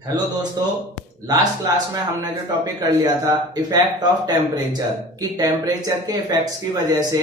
Hello दोस्तों, last class में हमने जो टॉपिक कर लिया था इफेक्ट ऑफ टेम्परेचर कि टेम्परेचर के इफेक्ट्स की वजह से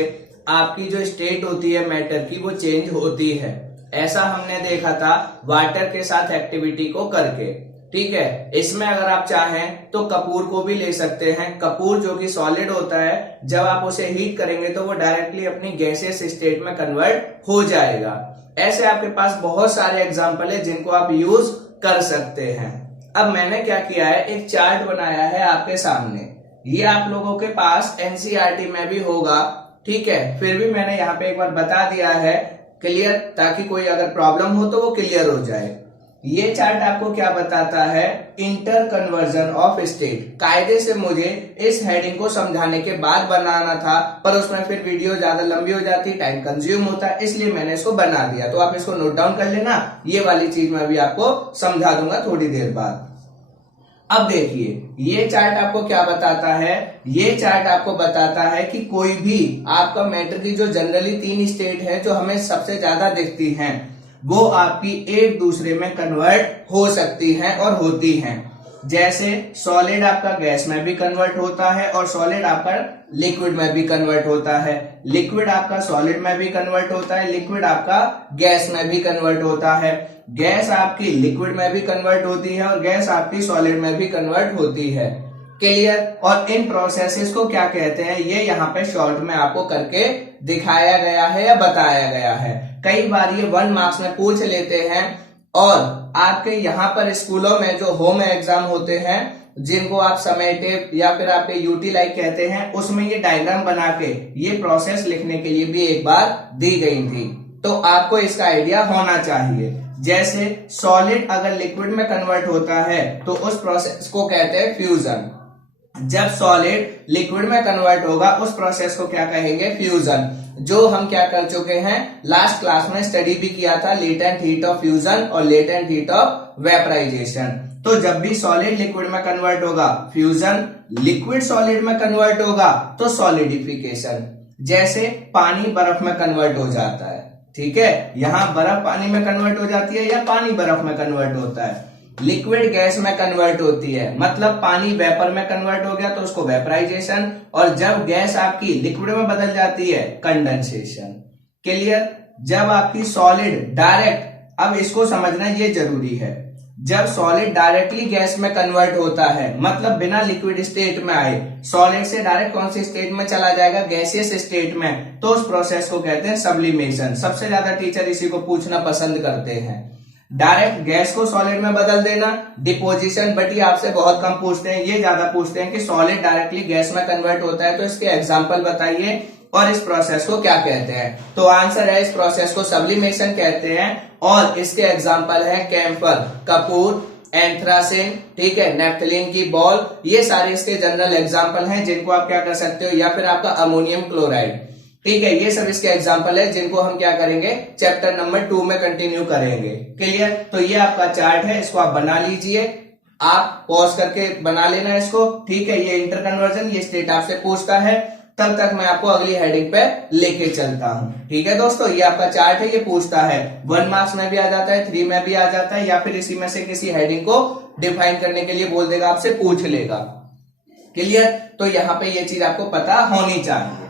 आपकी जो स्टेट होती है मैटर की वो चेंज होती है। ऐसा हमने देखा था वाटर के साथ एक्टिविटी को करके। ठीक है, इसमें अगर आप चाहें तो कपूर को भी ले सकते हैं। कपूर जो कि सॉलिड होता है, जब आप उसे हीट करेंगे तो वो डायरेक्टली अपनी गैसियस स्टेट में कन्वर्ट हो जाएगा। ऐसे आपके पास बहुत सारे एग्जाम्पल है जिनको आप यूज कर सकते हैं। अब मैंने क्या किया है, एक चार्ट बनाया है आपके सामने। ये आप लोगों के पास एनसीईआरटी में भी होगा। ठीक है, फिर भी मैंने यहाँ पे एक बार बता दिया है क्लियर, ताकि कोई अगर प्रॉब्लम हो तो वो क्लियर हो जाए। ये चार्ट आपको क्या बताता है, इंटर कन्वर्जन ऑफ स्टेट। कायदे से मुझे इस हेडिंग को समझाने के बाद बनाना था, पर उसमें फिर वीडियो ज्यादा लंबी हो जाती, टाइम कंज्यूम होता है, इसलिए मैंने इसको बना दिया। तो आप इसको नोट डाउन कर लेना, ये वाली चीज मैं भी आपको समझा दूंगा थोड़ी देर बाद। अब देखिए, ये चार्ट आपको क्या बताता है, ये चार्ट आपको बताता है कि कोई भी आपका मैटर की जो जनरली तीन स्टेट है जो हमें सबसे ज्यादा दिखती हैं, वो आपकी एक दूसरे में कन्वर्ट हो सकती हैं और होती हैं। जैसे सॉलिड आपका गैस में भी कन्वर्ट होता है और सॉलिड आपका लिक्विड में भी कन्वर्ट होता है। लिक्विड आपका सॉलिड में भी कन्वर्ट होता है, लिक्विड आपका गैस में भी कन्वर्ट होता है। गैस आपकी लिक्विड में भी कन्वर्ट होती है और गैस आपकी सॉलिड में भी कन्वर्ट होती है। क्लियर। और इन प्रोसेसेस को क्या कहते हैं, ये यहाँ पे शॉर्ट में आपको करके दिखाया गया है या बताया गया है। कई बार ये 1 मार्क्स में पूछ लेते हैं, और आपके यहाँ पर स्कूलों में जो होम एग्जाम होते हैं, जिनको आप समेटिव या फिर आपके यूटी लाइक कहते हैं, उसमें ये डायग्राम बना के ये प्रोसेस लिखने के लिए भी एक बार दी गई थी। तो आपको इसका आइडिया होना चाहिए। जैसे सॉलिड अगर लिक्विड में कन्वर्ट होता है तो उस प्रोसेस को कहते हैं फ्यूजन। जब सॉलिड लिक्विड में कन्वर्ट होगा उस प्रोसेस को क्या कहेंगे, फ्यूजन। जो हम क्या कर चुके हैं, लास्ट क्लास में स्टडी भी किया था, लेटेंट हीट ऑफ फ्यूजन और लेटेंट हीट ऑफ वेपराइजेशन। तो जब भी सॉलिड लिक्विड में कन्वर्ट होगा फ्यूजन, लिक्विड सॉलिड में कन्वर्ट होगा तो सॉलिडिफिकेशन। जैसे पानी बर्फ में कन्वर्ट हो जाता है, ठीक है, यहां बर्फ पानी में कन्वर्ट हो जाती है या पानी बर्फ में कन्वर्ट होता है। लिक्विड गैस में कन्वर्ट होती है, मतलब पानी वेपर में कन्वर्ट हो गया तो उसको वेपराइजेशन, और जब गैस आपकी लिक्विड में बदल जाती है कंडेंसेशन। क्लियर। जब आपकी सॉलिड डायरेक्ट, अब इसको समझना ये जरूरी है, जब सॉलिड डायरेक्टली गैस में कन्वर्ट होता है, मतलब बिना लिक्विड स्टेट में आए, सॉलिड से डायरेक्ट कौन सी स्टेट में चला जाएगा, गैसियस स्टेट में, तो उस प्रोसेस को कहते हैं सब्लिमेशन। सबसे ज्यादा टीचर इसी को पूछना पसंद करते हैं। डायरेक्ट गैस को सॉलिड में बदल देना, डिपोजिशन। बट ये आपसे बहुत कम पूछते हैं, ये ज्यादा पूछते हैं कि सॉलिड डायरेक्टली गैस में कन्वर्ट होता है तो इसके एग्जांपल बताइए और इस प्रोसेस को क्या कहते हैं। तो आंसर है, इस प्रोसेस को सब्लिमेशन कहते हैं और इसके एग्जांपल है कैम्फर, कपूर, एंथ्रासिन, ठीक है, नेफ्थलीन की बॉल। ये सारे इसके जनरल एग्जांपल हैं जिनको आप क्या कर सकते हो, या फिर आपका अमोनियम क्लोराइड। ठीक है, ये सब इसके एग्जांपल है जिनको हम क्या करेंगे, चैप्टर नंबर 2 में कंटिन्यू करेंगे। क्लियर। तो ये आपका चार्ट है, इसको आप बना लीजिए, आप पॉज करके बना लेना इसको। ठीक है, ये इंटर कन्वर्जन, ये स्टेट आपसे पूछता है, तब तक मैं आपको अगली हेडिंग पे लेके चलता हूं। ठीक है दोस्तों, ये आपका चार्ट है, ये पूछता है 1 मार्क्स में भी आ जाता है, 3 में भी आ जाता है, या फिर इसी में से किसी हेडिंग को डिफाइन करने के लिए बोल देगा, आपसे पूछ लेगा। क्लियर। तो यहाँ पे ये चीज आपको पता होनी चाहिए।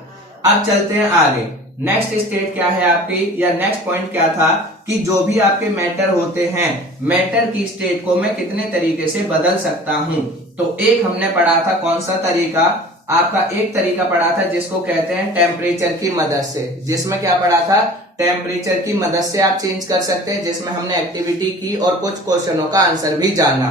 अब चलते हैं आगे। नेक्स्ट स्टेट क्या है आपकी, या नेक्स्ट पॉइंट क्या था, कि जो भी आपके मैटर होते हैं, मैटर की स्टेट को मैं कितने तरीके से बदल सकता हूं। तो एक हमने पढ़ा था, कौन सा तरीका, आपका एक तरीका पढ़ा था जिसको कहते हैं टेम्परेचर की मदद से। जिसमें क्या पढ़ा था, टेम्परेचर की मदद से आप चेंज कर सकते हैं, जिसमें हमने एक्टिविटी की और कुछ क्वेश्चनों का आंसर भी जाना।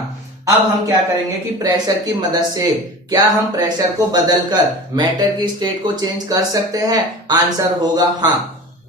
अब हम क्या करेंगे कि प्रेशर की मदद से क्या हम प्रेशर को बदलकर मैटर की स्टेट को चेंज कर सकते हैं। आंसर होगा हाँ,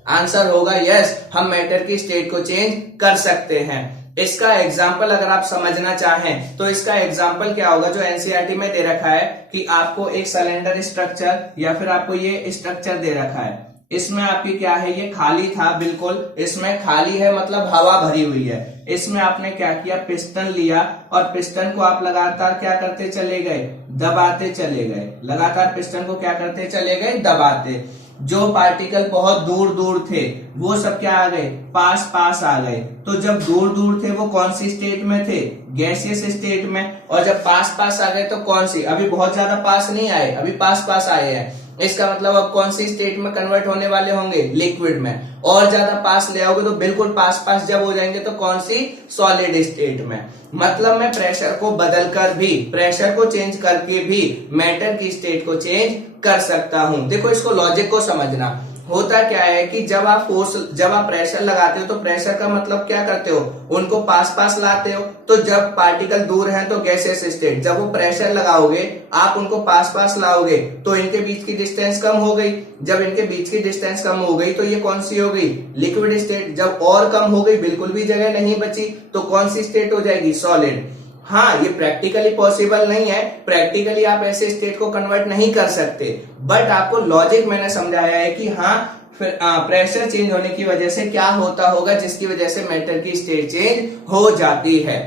आंसर होगा यस, हम मैटर की स्टेट को चेंज कर सकते हैं। इसका एग्जाम्पल अगर आप समझना चाहें तो इसका एग्जाम्पल क्या होगा, जो एनसीईआरटी में दे रखा है कि आपको एक सिलेंडर स्ट्रक्चर या फिर आपको ये स्ट्रक्चर दे रखा है, इसमें आपकी क्या है, ये खाली था बिल्कुल, इसमें खाली है मतलब हवा भरी हुई है। इसमें आपने क्या किया, पिस्टन लिया और पिस्टन को आप लगातार क्या करते चले गए, दबाते चले गए, लगातार पिस्टन को क्या करते चले गए, दबाते। जो पार्टिकल बहुत दूर दूर थे वो सब क्या आ गए, पास पास आ गए। तो जब दूर दूर थे वो कौन सी स्टेट में थे, गैसियस स्टेट में। और जब पास पास आ गए तो कौन सी, अभी बहुत ज्यादा पास नहीं आए, अभी पास पास आए हैं, इसका मतलब अब कौन सी स्टेट में कन्वर्ट होने वाले होंगे, लिक्विड में। और ज्यादा पास ले आओगे तो बिल्कुल पास पास जब हो जाएंगे तो कौन सी, सॉलिड स्टेट में। मतलब मैं प्रेशर को बदलकर भी, प्रेशर को चेंज करके भी मैटर की स्टेट को चेंज कर सकता हूं। देखो इसको, लॉजिक को समझना। होता क्या है कि जब आप प्रेशर लगाते हो तो प्रेशर का मतलब क्या करते हो, उनको पास पास लाते हो। तो जब पार्टिकल दूर हैं तो गैसियस स्टेट, जब वो प्रेशर लगाओगे आप उनको पास पास लाओगे तो इनके बीच की डिस्टेंस कम हो गई। जब इनके बीच की डिस्टेंस कम हो गई तो ये कौन सी हो गई, लिक्विड स्टेट। जब और कम हो गई, बिल्कुल भी जगह नहीं बची, तो कौन सी स्टेट हो जाएगी, सॉलिड। हाँ, ये प्रैक्टिकली पॉसिबल नहीं है, प्रैक्टिकली आप ऐसे स्टेट को कन्वर्ट नहीं कर सकते, बट आपको लॉजिक मैंने समझाया है कि हाँ फिर प्रेशर चेंज होने की वजह से क्या होता होगा, जिसकी वजह से मैटर की स्टेट चेंज हो जाती है।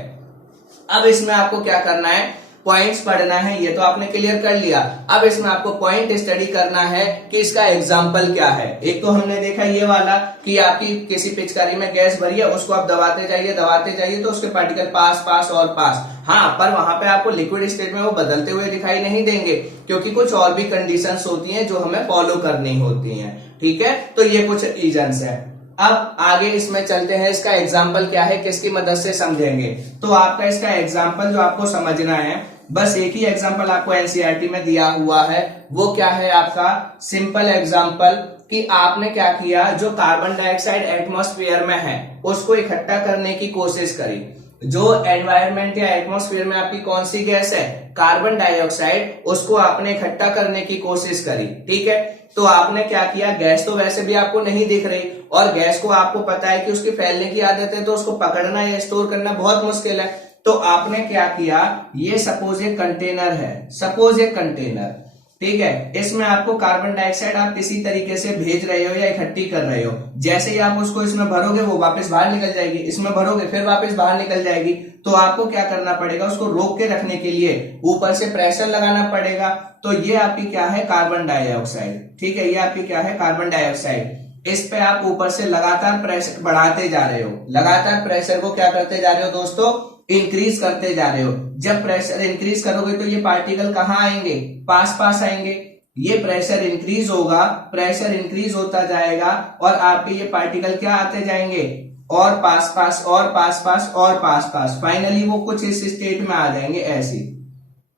अब इसमें आपको क्या करना है, पॉइंट्स पढ़ना है, ये तो आपने क्लियर कर लिया। अब इसमें आपको पॉइंट स्टडी करना है कि इसका एग्जाम्पल क्या है। एक तो हमने देखा ये वाला कि आपकी किसी पिचकारी में गैस भरी है, उसको आप दबाते जाइए तो उसके पार्टिकल पास पास और पास। हाँ, पर वहां पे आपको लिक्विड स्टेट में वो बदलते हुए दिखाई नहीं देंगे, क्योंकि कुछ और भी कंडीशंस होती हैं जो हमें फॉलो करनी होती हैं। ठीक है, तो ये कुछ रीजंस है। अब आगे इसमें चलते हैं, इसका एग्जाम्पल क्या है, किसकी मदद से समझेंगे। तो आपका इसका एग्जाम्पल जो आपको समझना है, बस एक ही एग्जाम्पल आपको एनसीईआरटी में दिया हुआ है। वो क्या है आपका सिंपल एग्जाम्पल, कि आपने क्या किया, जो कार्बन डाइऑक्साइड एटमॉस्फेयर में है उसको इकट्ठा करने की कोशिश करी। जो एनवायरमेंट या एटमॉस्फेयर में आपकी कौन सी गैस है, कार्बन डाइऑक्साइड, उसको आपने इकट्ठा करने की कोशिश करी। ठीक है, तो आपने क्या किया, गैस तो वैसे भी आपको नहीं दिख रही, और गैस को आपको पता है कि उसकी फैलने की आदत है, तो उसको पकड़ना या स्टोर करना बहुत मुश्किल है। तो आपने क्या किया, ये सपोज एक कंटेनर है, सपोज एक कंटेनर, ठीक है, इसमें आपको कार्बन डाइऑक्साइड आप किसी तरीके से भेज रहे हो या इकट्ठी कर रहे हो। जैसे ही आप उसको इसमें भरोगे वो वापस बाहर निकल जाएगी, इसमें भरोगे फिर वापस बाहर निकल जाएगी। तो आपको क्या करना पड़ेगा, उसको रोक के रखने के लिए ऊपर से प्रेशर लगाना पड़ेगा। तो ये आपकी क्या है, कार्बन डाइऑक्साइड। ठीक है, ये आपकी क्या है, कार्बन डाइऑक्साइड। इस पे आप ऊपर से लगातार प्रेशर बढ़ाते जा रहे हो, लगातार प्रेशर को क्या करते जा रहे हो दोस्तों, इंक्रीज करते जा रहे हो। जब प्रेशर इंक्रीज करोगे तो ये पार्टिकल कहाँ आएंगे, पास पास आएंगे। ये प्रेशर इंक्रीज होगा, प्रेशर इंक्रीज होता जाएगा और आपके ये पार्टिकल क्या आते जाएंगे, और पास पास और पास पास और पास पास। फाइनली वो कुछ इस स्टेट में आ जाएंगे ऐसी।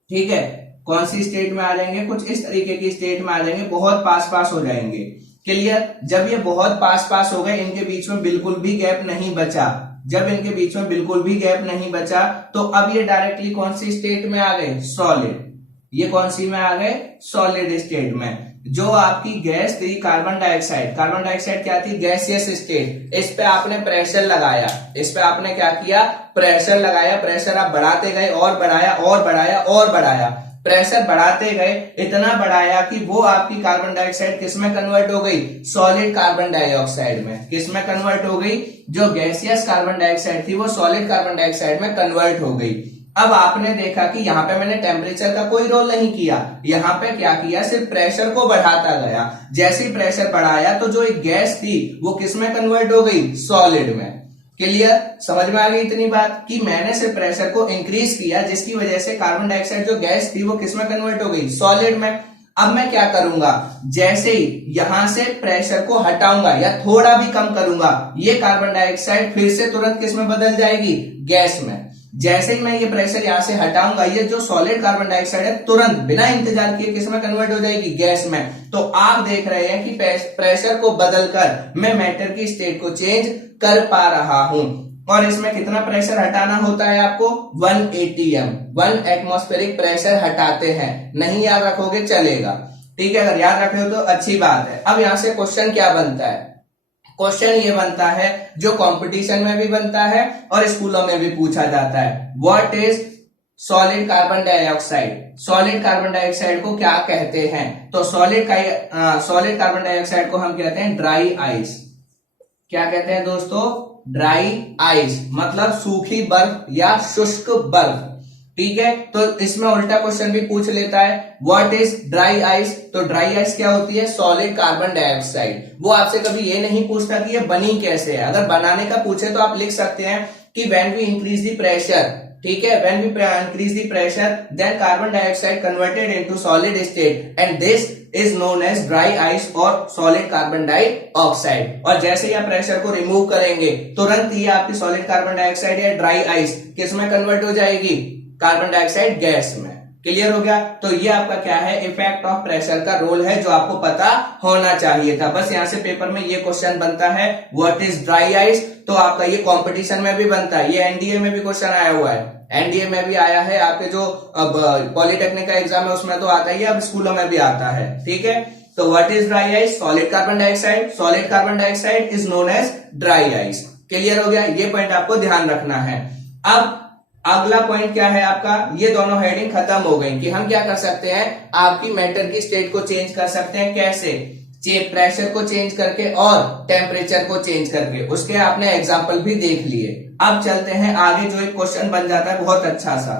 ठीक है, कौन सी स्टेट में आ जाएंगे, कुछ इस तरीके की स्टेट में आ जाएंगे, बहुत पास पास हो जाएंगे। क्लियर, जब ये बहुत पास पास हो गए, इनके बीच में बिल्कुल भी गैप नहीं बचा, जब इनके बीच में बिल्कुल भी गैप नहीं बचा, तो अब ये डायरेक्टली कौन सी स्टेट में आ गए, सॉलिड। ये कौन सी में आ गए, सॉलिड स्टेट में। जो आपकी गैस थी कार्बन डाइऑक्साइड, कार्बन डाइऑक्साइड क्या थी, गैसियस स्टेट। इस पे आपने प्रेशर लगाया, इस पे आपने क्या किया, प्रेशर लगाया, प्रेशर आप बढ़ाते गए और बढ़ाया और बढ़ाया और बढ़ाया, प्रेशर बढ़ाते गए, इतना बढ़ाया कि वो आपकी कार्बन डाइऑक्साइड किसमें कन्वर्ट हो गई, सॉलिड कार्बन डाइऑक्साइड में। किसमें कन्वर्ट हो गई, जो गैसियस कार्बन डाइऑक्साइड थी वो सॉलिड कार्बन डाइऑक्साइड में कन्वर्ट हो गई। अब आपने देखा कि यहाँ पे मैंने टेम्परेचर का कोई रोल नहीं किया, यहाँ पे क्या किया, सिर्फ प्रेशर को बढ़ाता गया। जैसे ही प्रेशर बढ़ाया तो जो एक गैस थी वो किसमें कन्वर्ट हो गई, सॉलिड में। क्लियर, समझ में आ गई इतनी बात कि मैंने सिर्फ प्रेशर को इंक्रीज किया, जिसकी वजह से कार्बन डाइऑक्साइड जो गैस थी वो किसमें कन्वर्ट हो गई, सॉलिड में। अब मैं क्या करूंगा, जैसे ही यहां से प्रेशर को हटाऊंगा या थोड़ा भी कम करूंगा, ये कार्बन डाइऑक्साइड फिर से तुरंत किसमें बदल जाएगी, गैस में। जैसे ही मैं ये प्रेशर यहां से हटाऊंगा, ये जो सॉलिड कार्बन डाइऑक्साइड है तुरंत बिना इंतजार किए किसमें कन्वर्ट हो जाएगी, गैस में। तो आप देख रहे हैं कि प्रेशर को बदलकर मैं मैटर की स्टेट को चेंज कर पा रहा हूं। और इसमें कितना प्रेशर हटाना होता है आपको, 1 atm, 1 एटमॉस्फेरिक प्रेशर हटाते हैं। नहीं याद रखोगे चलेगा, ठीक है, अगर याद रखे हो तो अच्छी बात है। अब यहां से क्वेश्चन क्या बनता है, क्वेश्चन ये बनता है जो कंपटीशन में भी बनता है और स्कूलों में भी पूछा जाता है, what is solid carbon dioxide. Solid carbon dioxide को क्या कहते हैं, तो सॉलिड कार्बन डाइऑक्साइड को हम कहते हैं ड्राई आइस। क्या कहते हैं दोस्तों, ड्राई आइस, मतलब सूखी बर्फ या शुष्क बर्फ। ठीक है, तो इसमें उल्टा क्वेश्चन भी पूछ लेता है, व्हाट इज ड्राई आइस। तो ड्राई आइस क्या होती है, सॉलिड कार्बन डाइऑक्साइड। वो आपसे कभी ये नहीं पूछता कि ये बनी कैसे है। अगर बनाने का पूछे तो आप लिख सकते हैं कि when we increase the pressure, ठीक है, when we increase the pressure then carbon dioxide converted into solid state and this is known as dry ice और सॉलिड कार्बन डाइऑक्साइड। और जैसे ही आप प्रेशर को रिमूव करेंगे तुरंत ये आपकी सॉलिड कार्बन डाइऑक्साइड या ड्राई आइस किस में कन्वर्ट हो जाएगी, कार्बन डाइऑक्साइड गैस में। क्लियर हो गया। तो ये आपका क्या है, इफेक्ट ऑफ प्रेशर का रोल है, जो आपको पता होना चाहिए था। बस यहां से पेपर में ये क्वेश्चन बनता है, व्हाट इज ड्राई आइस। तो आपका ये कंपटीशन में भी बनता है, ये एनडीए में भी क्वेश्चन आया हुआ है, एनडीए में भी आया है, आपके जो अब पॉलिटेक्निक का एग्जाम है उसमें तो आता ही है, अब स्कूलों में भी आता है। ठीक है, तो what is dry ice, solid carbon dioxide, solid carbon dioxide is known as dry ice. Clear हो गया, ये पॉइंट आपको ध्यान रखना है। अब अगला पॉइंट क्या है आपका, ये दोनों हेडिंग खत्म हो गई कि हम क्या कर सकते हैं, आपकी मैटर की स्टेट को चेंज कर सकते हैं। कैसे, प्रेशर को चेंज करके और टेम्परेचर को चेंज करके। उसके आपने एग्जाम्पल भी देख लिए। अब चलते हैं आगे, जो एक क्वेश्चन बन जाता है बहुत अच्छा सा।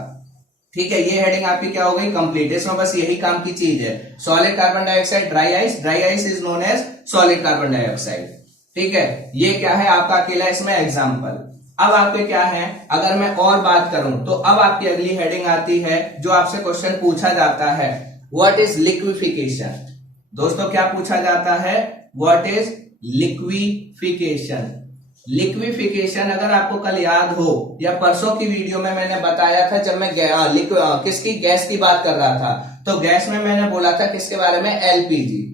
ठीक है, ये हेडिंग आपकी क्या हो गई, कंप्लीट। इसमें बस यही काम की चीज है, solid carbon dioxide, dry ice, dry ice is known as solid carbon dioxide. ठीक है, ये क्या है आपका अकेला इसमें एग्जाम्पल। अब आपके क्या है, अगर मैं और बात करूं तो अब आपकी अगली हेडिंग आती है, जो आपसे क्वेश्चन पूछा जाता है, व्हाट इज लिक्विफिकेशन। दोस्तों क्या पूछा जाता है, व्हाट इज लिक्विफिकेशन। लिक्विफिकेशन अगर आपको कल याद हो या परसों की वीडियो में मैंने बताया था, जब मैं किसकी गैस की बात कर रहा था, तो गैस में मैंने बोला था किसके बारे में, एलपीजी।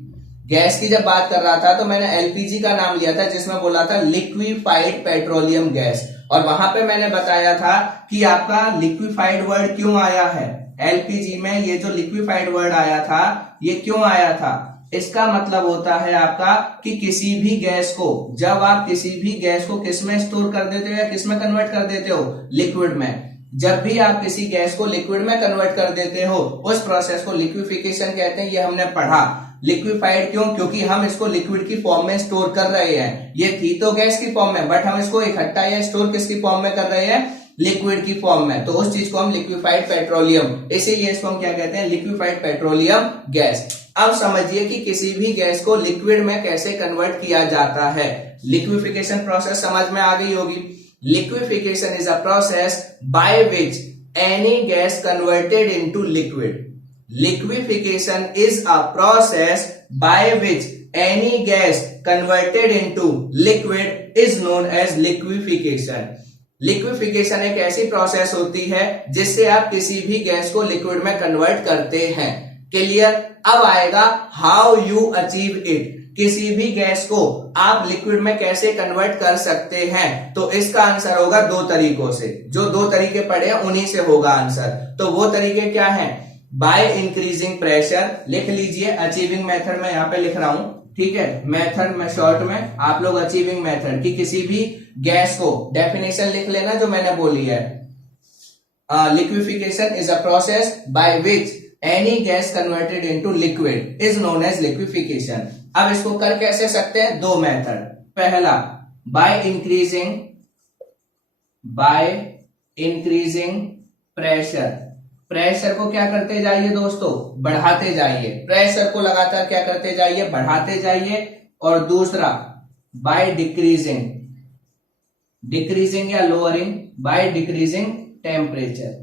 गैस की जब बात कर रहा था तो मैंने एलपीजी का नाम लिया था, जिसमें बोला था लिक्विफाइड पेट्रोलियम गैस। और वहां पे मैंने बताया था कि आपका लिक्विफाइड वर्ड क्यों आया है एलपीजी में। ये जो लिक्विफाइड वर्ड आया था ये क्यों आया था, इसका मतलब होता है आपका कि किसी भी गैस को, जब आप किसी भी गैस को किस में स्टोर कर देते हो या किस में कन्वर्ट कर देते हो, लिक्विड में। जब भी आप किसी गैस को लिक्विड में कन्वर्ट कर देते हो उस प्रोसेस को लिक्विफिकेशन कहते हैं। ये हमने पढ़ा। लिक्विफाइड क्यों, क्योंकि हम इसको लिक्विड की फॉर्म में स्टोर कर रहे हैं। ये थी तो गैस की फॉर्म में, बट हम इसको इकट्ठा या स्टोर किसकी फॉर्म में कर रहे हैं, लिक्विड की फॉर्म में। तो उस चीज को हम लिक्विफाइड पेट्रोलियम, इसीलिए इसको हम क्या कहते हैं, लिक्विफाइड पेट्रोलियम गैस। अब समझिए कि किसी भी गैस को लिक्विड में कैसे कन्वर्ट किया जाता है। लिक्विफिकेशन प्रोसेस समझ में आ गई होगी। Liquefaction is a process by which any gas converted into liquid. Liquefaction is a process by which any gas converted into liquid is known as liquefaction. Liquefaction एक ऐसी प्रोसेस होती है जिससे आप किसी भी गैस को लिक्विड में कन्वर्ट करते हैं। क्लियर। अब आएगा हाउ यू अचीव इट। किसी भी गैस को आप लिक्विड में कैसे कन्वर्ट कर सकते हैं, तो इसका आंसर होगा दो तरीकों से। जो दो तरीके पढ़े हैं उन्हीं से होगा आंसर। तो वो तरीके क्या हैं, बाय इंक्रीजिंग प्रेशर, लिख लीजिए अचीविंग मेथड में यहां पे लिख रहा हूं, ठीक है, मेथड में शॉर्ट में आप लोग अचीविंग मेथड की किसी भी गैस को, डेफिनेशन लिख लेना जो मैंने बोली है। Liquefaction is a process by which any gas converted into liquid is known as liquefaction. अब इसको कर कैसे सकते हैं, दो मेथड। पहला बाय इंक्रीजिंग प्रेशर। प्रेशर को क्या करते जाइए दोस्तों, बढ़ाते जाइए। प्रेशर को लगातार क्या करते जाइए, बढ़ाते जाइए। और दूसरा बाय डिक्रीजिंग या लोअरिंग, बाय डिक्रीजिंग टेम्परेचर।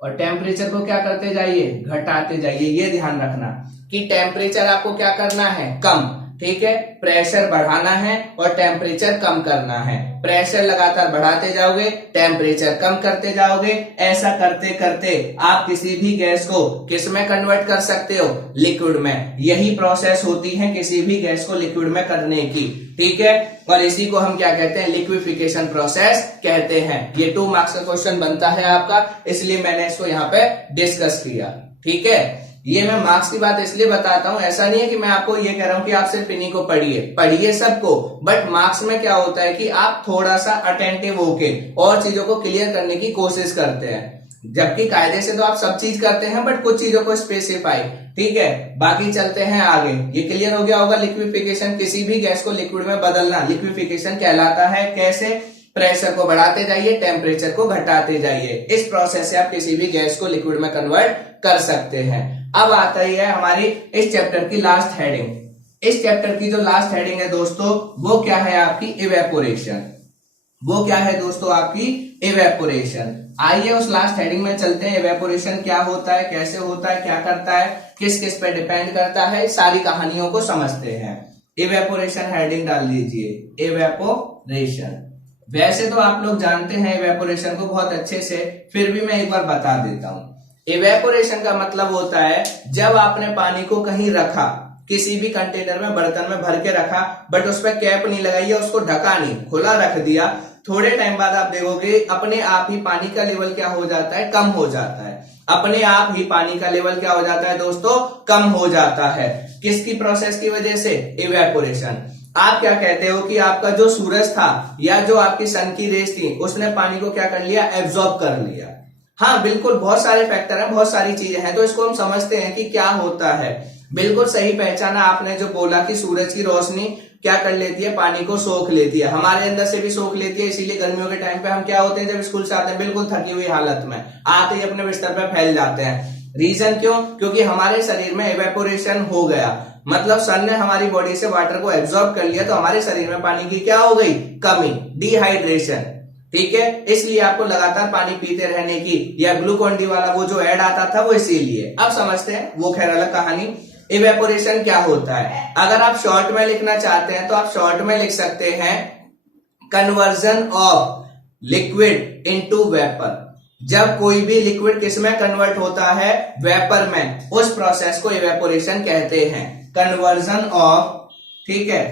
और टेम्परेचर को क्या करते जाइए, घटाते जाइए। ये ध्यान रखना कि टेम्परेचर आपको क्या करना है, कम। ठीक है, प्रेशर बढ़ाना है और टेम्परेचर कम करना है। प्रेशर लगातार बढ़ाते जाओगे, टेम्परेचर कम करते जाओगे। ऐसा करते करते आप किसी भी गैस को किस में कन्वर्ट कर सकते हो, लिक्विड में। यही प्रोसेस होती है किसी भी गैस को लिक्विड में करने की। ठीक है, और इसी को हम क्या कहते हैं, लिक्विफिकेशन प्रोसेस कहते हैं। ये 2 मार्क्स का क्वेश्चन बनता है आपका, इसलिए मैंने इसको यहाँ पे डिस्कस किया। ठीक है, ये मैं मार्क्स की बात इसलिए बताता हूं, ऐसा नहीं है कि मैं आपको ये कह रहा हूं कि आप सिर्फ इन्हीं को पढ़िए सबको, बट मार्क्स में क्या होता है कि आप थोड़ा सा अटेंटिव होके और चीजों को क्लियर करने की कोशिश करते हैं। जबकि कायदे से तो आप सब चीज करते हैं, बट कुछ चीजों को स्पेसिफाई। ठीक है, बाकी चलते हैं आगे। ये क्लियर हो गया होगा, लिक्विफिकेशन, किसी भी गैस को लिक्विड में बदलना लिक्विफिकेशन कहलाता है। कैसे, प्रेशर को बढ़ाते जाइए, टेम्परेचर को घटाते जाइए। इस प्रोसेस से आप किसी भी गैस को लिक्विड में कन्वर्ट कर सकते हैं। अब आता ही है हमारी इस चैप्टर की लास्ट हेडिंग। इस चैप्टर की जो लास्ट हेडिंग है दोस्तों, वो क्या है आपकी इवेपोरेशन। वो क्या है दोस्तों आपकी इवेपोरेशन। आइए उस लास्ट हेडिंग में चलते हैं। इवेपोरेशन क्या होता है, कैसे होता है, क्या करता है, किस किस पे डिपेंड करता है, सारी कहानियों को समझते हैं। इवेपोरेशन हेडिंग डाल दीजिए, इवेपोरेशन। वैसे तो आप लोग जानते हैं इवेपोरेशन को बहुत अच्छे से, फिर भी मैं एक बार बता देता हूं। इवेपोरेशन का मतलब होता है जब आपने पानी को कहीं रखा, किसी भी कंटेनर में, बर्तन में भर के रखा, बट उस पर कैप नहीं लगाई है, उसको ढका नहीं, खुला रख दिया, थोड़े टाइम बाद आप देखोगे अपने आप ही पानी का लेवल क्या हो जाता है, कम हो जाता है। अपने आप ही पानी का लेवल क्या हो जाता है दोस्तों, कम हो जाता है। किसकी प्रोसेस की वजह से, इवेपोरेशन। आप क्या कहते हो कि आपका जो सूरज था या जो आपकी सन की रेस थी, उसने पानी को क्या कर लिया, एब्जॉर्ब कर लिया। हाँ बिल्कुल, बहुत सारे फैक्टर हैं, बहुत सारी चीजें हैं, तो इसको हम समझते हैं कि क्या होता है। बिल्कुल सही पहचाना आपने जो बोला कि सूरज की रोशनी क्या कर लेती है, पानी को सोख लेती है, हमारे अंदर से भी सोख लेती है। इसीलिए गर्मियों के टाइम पे हम क्या होते हैं, जब स्कूल से आते हैं बिल्कुल थकी हुई हालत में, आते ही अपने बिस्तर पे फैल जाते हैं। रीजन क्यों, क्योंकि हमारे शरीर में इवेपोरेशन हो गया, मतलब सन ने हमारी बॉडी से वाटर को एब्जॉर्ब कर लिया, तो हमारे शरीर में पानी की क्या हो गई, कमी, डिहाइड्रेशन। ठीक है, इसलिए आपको लगातार पानी पीते रहने की, या ग्लूकोन डी वाला वो जो ऐड आता था वो इसीलिए। अब समझते हैं, वो खैर अलग कहानी। इवेपोरेशन क्या होता है, अगर आप शॉर्ट में लिखना चाहते हैं तो आप शॉर्ट में लिख सकते हैं conversion of liquid into vapour. जब कोई भी लिक्विड किस में कन्वर्ट होता है, वेपर में, उस प्रोसेस को इवेपोरेशन कहते हैं। कन्वर्जन ऑफ, ठीक है,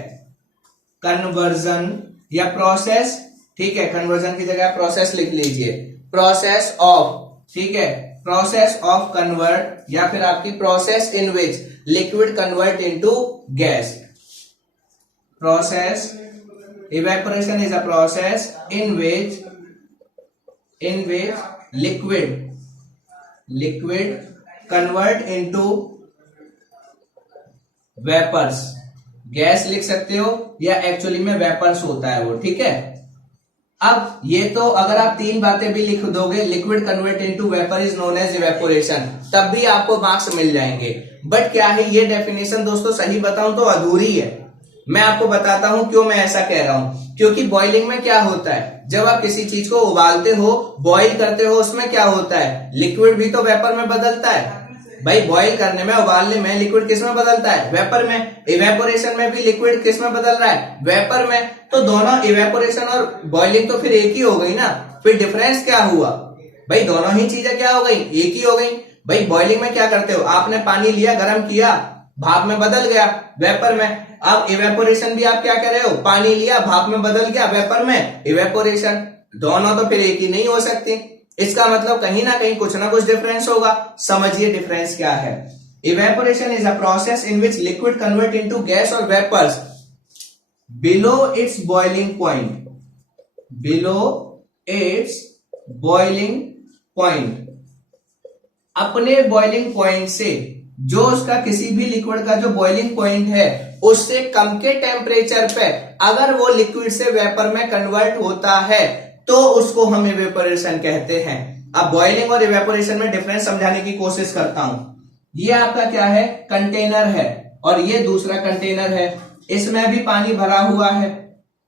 कन्वर्जन या प्रोसेस, ठीक है, कन्वर्जन की जगह प्रोसेस लिख लीजिए, प्रोसेस ऑफ, ठीक है, प्रोसेस ऑफ कन्वर्ट, या फिर आपकी process in which liquid convert into gas. Process, evaporation is a process in which liquid convert into vapours. Gas लिख सकते हो या एक्चुअली में वेपर्स होता है वो, ठीक है। अब ये तो अगर आप तीन बातें भी लिख दोगे, liquid convert into vapour is known as evaporation, तब भी आपको मार्क्स मिल जाएंगे। बट क्या है ये डेफिनेशन दोस्तों, सही बताऊं तो अधूरी है। मैं आपको बताता हूं क्यों मैं ऐसा कह रहा हूं। क्योंकि बॉइलिंग में क्या होता है, जब आप किसी चीज को उबालते हो, बॉईल करते हो, उसमें क्या होता है, लिक्विड भी तो वेपर में बदलता है। भाई बॉईल करने में, उबालने में लिक्विड किस में बदलता है, वेपर में। इवेपोरेशन में भी लिक्विड किस में बदल रहा है, वेपर में। तो दोनों इवेपोरेशन और बॉइलिंग तो फिर एक ही हो गई ना, फिर डिफरेंस क्या हुआ भाई, दोनों ही चीजें क्या हो गई, एक ही हो गई। भाई बॉइलिंग में क्या करते हो, आपने पानी लिया, गर्म किया, भाप में बदल गया, वेपर में। अब इवेपोरेशन भी आप क्या कर रहे हो, पानी लिया, भाप में बदल गया, वेपर में, इवेपोरेशन। दोनों तो फिर एक ही नहीं हो सकती। इसका मतलब कहीं ना कहीं कुछ ना कुछ डिफरेंस होगा। समझिए डिफरेंस क्या है। Evaporation is a process in which liquid convert into gas और vapours below its boiling point, below its boiling point, अपने बॉइलिंग पॉइंट से, जो उसका किसी भी लिक्विड का जो बॉइलिंग पॉइंट है उससे कम के टेम्परेचर पे अगर वो लिक्विड से वेपर में कन्वर्ट होता है तो उसको हम इवेपोरेशन कहते हैं। अब बॉइलिंग और इवेपोरेशन में डिफरेंस समझाने की कोशिश करता हूं। ये आपका क्या है, कंटेनर है, और ये दूसरा कंटेनर है। इसमें भी पानी भरा हुआ है,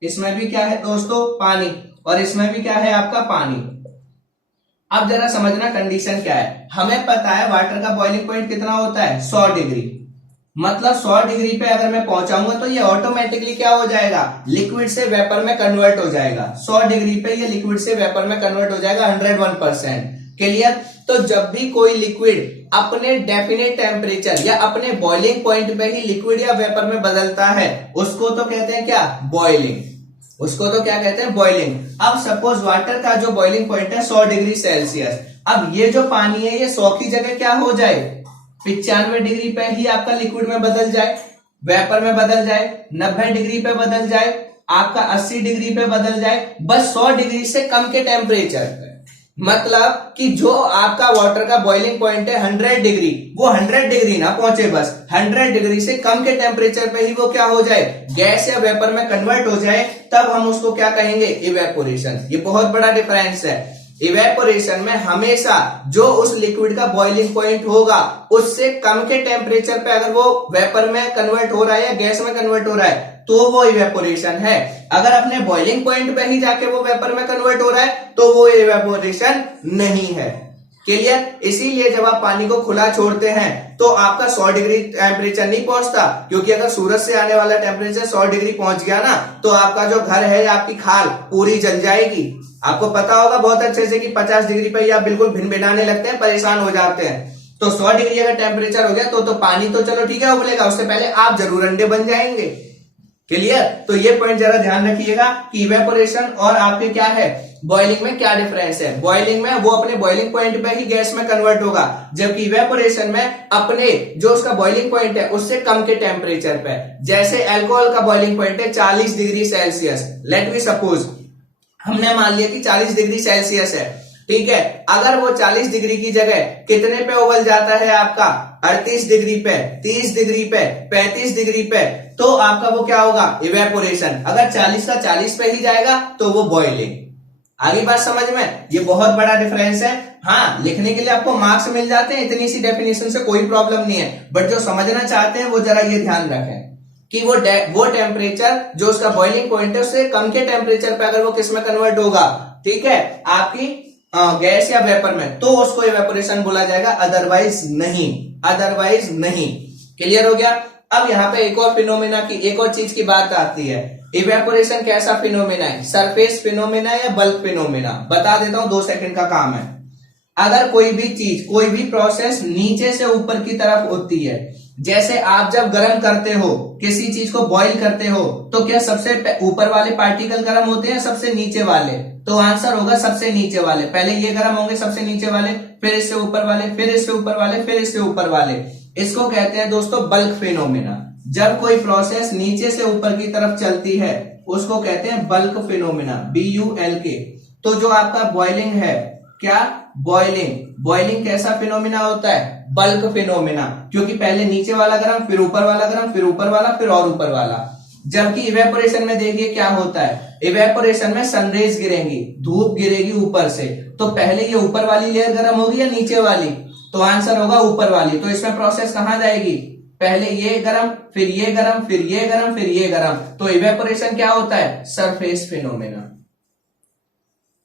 इसमें भी क्या है दोस्तों, पानी, और इसमें भी क्या है आपका पानी। अब जरा समझना कंडीशन क्या है। हमें पता है वाटर का बॉइलिंग पॉइंट कितना होता है, 100 डिग्री। मतलब 100 डिग्री पे अगर मैं पहुंचाऊंगा तो ये ऑटोमेटिकली क्या हो जाएगा, लिक्विड से वेपर में कन्वर्ट हो जाएगा। 100 डिग्री पे ये लिक्विड से वेपर में कन्वर्ट हो जाएगा 101%। क्लियर। तो जब भी कोई लिक्विड अपने डेफिनेट टेम्परेचर या अपने बॉइलिंग पॉइंट पे ही लिक्विड या वेपर में बदलता है, उसको तो कहते हैं क्या, बॉइलिंग। उसको तो क्या कहते हैं, बॉइलिंग। अब सपोज वाटर का जो बॉइलिंग पॉइंट है 100 डिग्री सेल्सियस। अब ये जो पानी है ये 100 की जगह क्या हो जाए, 95 डिग्री पे ही आपका लिक्विड में बदल जाए, वेपर में बदल जाए, 90 डिग्री पे बदल जाए, आपका 80 डिग्री पे बदल जाए, बस 100 डिग्री से कम के टेम्परेचर पे। मतलब कि जो आपका वाटर का बॉइलिंग पॉइंट है 100 डिग्री, वो 100 डिग्री ना पहुंचे, बस 100 डिग्री से कम के टेम्परेचर पे ही वो क्या हो जाए, गैस या वेपर में कन्वर्ट हो जाए, तब हम उसको क्या कहेंगे, इवेपोरेशन। ये बहुत बड़ा डिफरेंस है। इवेपोरेशन में हमेशा जो उस लिक्विड का बॉइलिंग पॉइंट होगा उससे कम के टेम्परेचर पे अगर वो वेपर में कन्वर्ट हो रहा है या गैस में कन्वर्ट हो रहा है तो वो इवेपोरेशन है। अगर अपने बॉइलिंग पॉइंट पे ही जाके वो वेपर में कन्वर्ट हो रहा है तो वो इवेपोरेशन नहीं है। क्लियर? इसीलिए जब आप पानी को खुला छोड़ते हैं तो आपका 100 डिग्री टेम्परेचर नहीं पहुंचता, क्योंकि अगर सूरज से आने वाला टेम्परेचर 100 डिग्री पहुंच गया ना तो आपका जो घर है, आपकी खाल पूरी जल जाएगी। आपको पता होगा बहुत अच्छे से कि 50 डिग्री पे आप बिल्कुल भिनभिनाने लगते हैं, परेशान हो जाते हैं। तो 100 डिग्री अगर टेम्परेचर हो गया तो पानी तो चलो ठीक है उबलेगा, उससे पहले आप जरूर अंडे बन जाएंगे। क्लियर? तो ये पॉइंट जरा ध्यान रखिएगा कि इवेपोरेशन और आपके क्या है, बॉइलिंग में क्या डिफरेंस है। बॉइलिंग में वो अपने बॉइलिंग पॉइंट पे ही गैस में कन्वर्ट होगा, जबकि इवेपोरेशन में अपने जो उसका बॉइलिंग पॉइंट है उससे कम के टेम्परेचर पे। जैसे अल्कोहल का बॉइलिंग पॉइंट है 40 degree Celsius, let me suppose हमने मान लिया कि 40 डिग्री सेल्सियस है, ठीक है। अगर वो 40 डिग्री की जगह कितने पे उबल जाता है आपका, 38 डिग्री पे, 30 डिग्री पे, 35 डिग्री पे, तो आपका वो क्या होगा, इवेपोरेशन। अगर 40 का 40 पे ही जाएगा तो वो बॉइलिंग। आगे बात समझ में? ये बहुत बड़ा डिफरेंस है। हाँ, लिखने के लिए आपको मार्क्स मिल जाते हैं, इतनी सी डेफिनेशन से कोई प्रॉब्लम नहीं है, बट जो समझना चाहते हैं वो जरा ये ध्यान रखें कि वो टेम्परेचर जो उसका बॉइलिंग पॉइंट है उससे कम के टेम्परेचर पे अगर वो किस में कन्वर्ट होगा, ठीक है, आपकी गैस या वेपर में, तो उसको इवेपोरेशन बोला जाएगा, अदरवाइज नहीं, अदरवाइज नहीं। क्लियर हो गया? अब यहाँ पे एक और फिनोमेना की, एक और चीज की बात आती है। इवेपोरेशन कैसा फिनोमेना है, सरफेस फिनोमेना या बल्क फिनोमेना? बता देता हूं, 2 सेकंड का काम है। अगर कोई भी चीज, कोई भी प्रोसेस नीचे से ऊपर की तरफ होती है, जैसे आप जब गर्म करते हो, किसी चीज को बॉईल करते हो, तो क्या सबसे ऊपर वाले पार्टिकल गर्म होते हैं सबसे नीचे वाले? तो आंसर होगा सबसे नीचे वाले। पहले ये गर्म होंगे सबसे नीचे वाले, फिर इससे ऊपर वाले, फिर इससे ऊपर वाले, फिर इससे ऊपर वाले। इसको कहते हैं दोस्तों बल्क फिनोमेना। जब कोई प्रोसेस नीचे से ऊपर की तरफ चलती है उसको कहते हैं बल्क फिनोमेना, BULK। तो जो आपका बॉइलिंग है, क्या बॉइलिंग कैसा फिनोमेना होता है, बल्क फिनोमेना, क्योंकि पहले नीचे वाला गर्म, फिर ऊपर वाला गर्म, फिर ऊपर वाला, फिर और ऊपर वाला। जबकि इवेपोरेशन में देखिए क्या होता है, इवेपोरेशन में सनरेज गिरेंगी, धूप गिरेगी ऊपर से, तो पहले ये ऊपर वाली लेयर गर्म होगी या नीचे वाली? तो आंसर होगा ऊपर वाली। तो इसमें प्रोसेस कहां जाएगी, पहले ये गर्म, फिर ये गर्म, फिर ये गर्म, फिर ये गर्म। तो इवेपोरेशन क्या होता है, सरफेस फिनोमेना।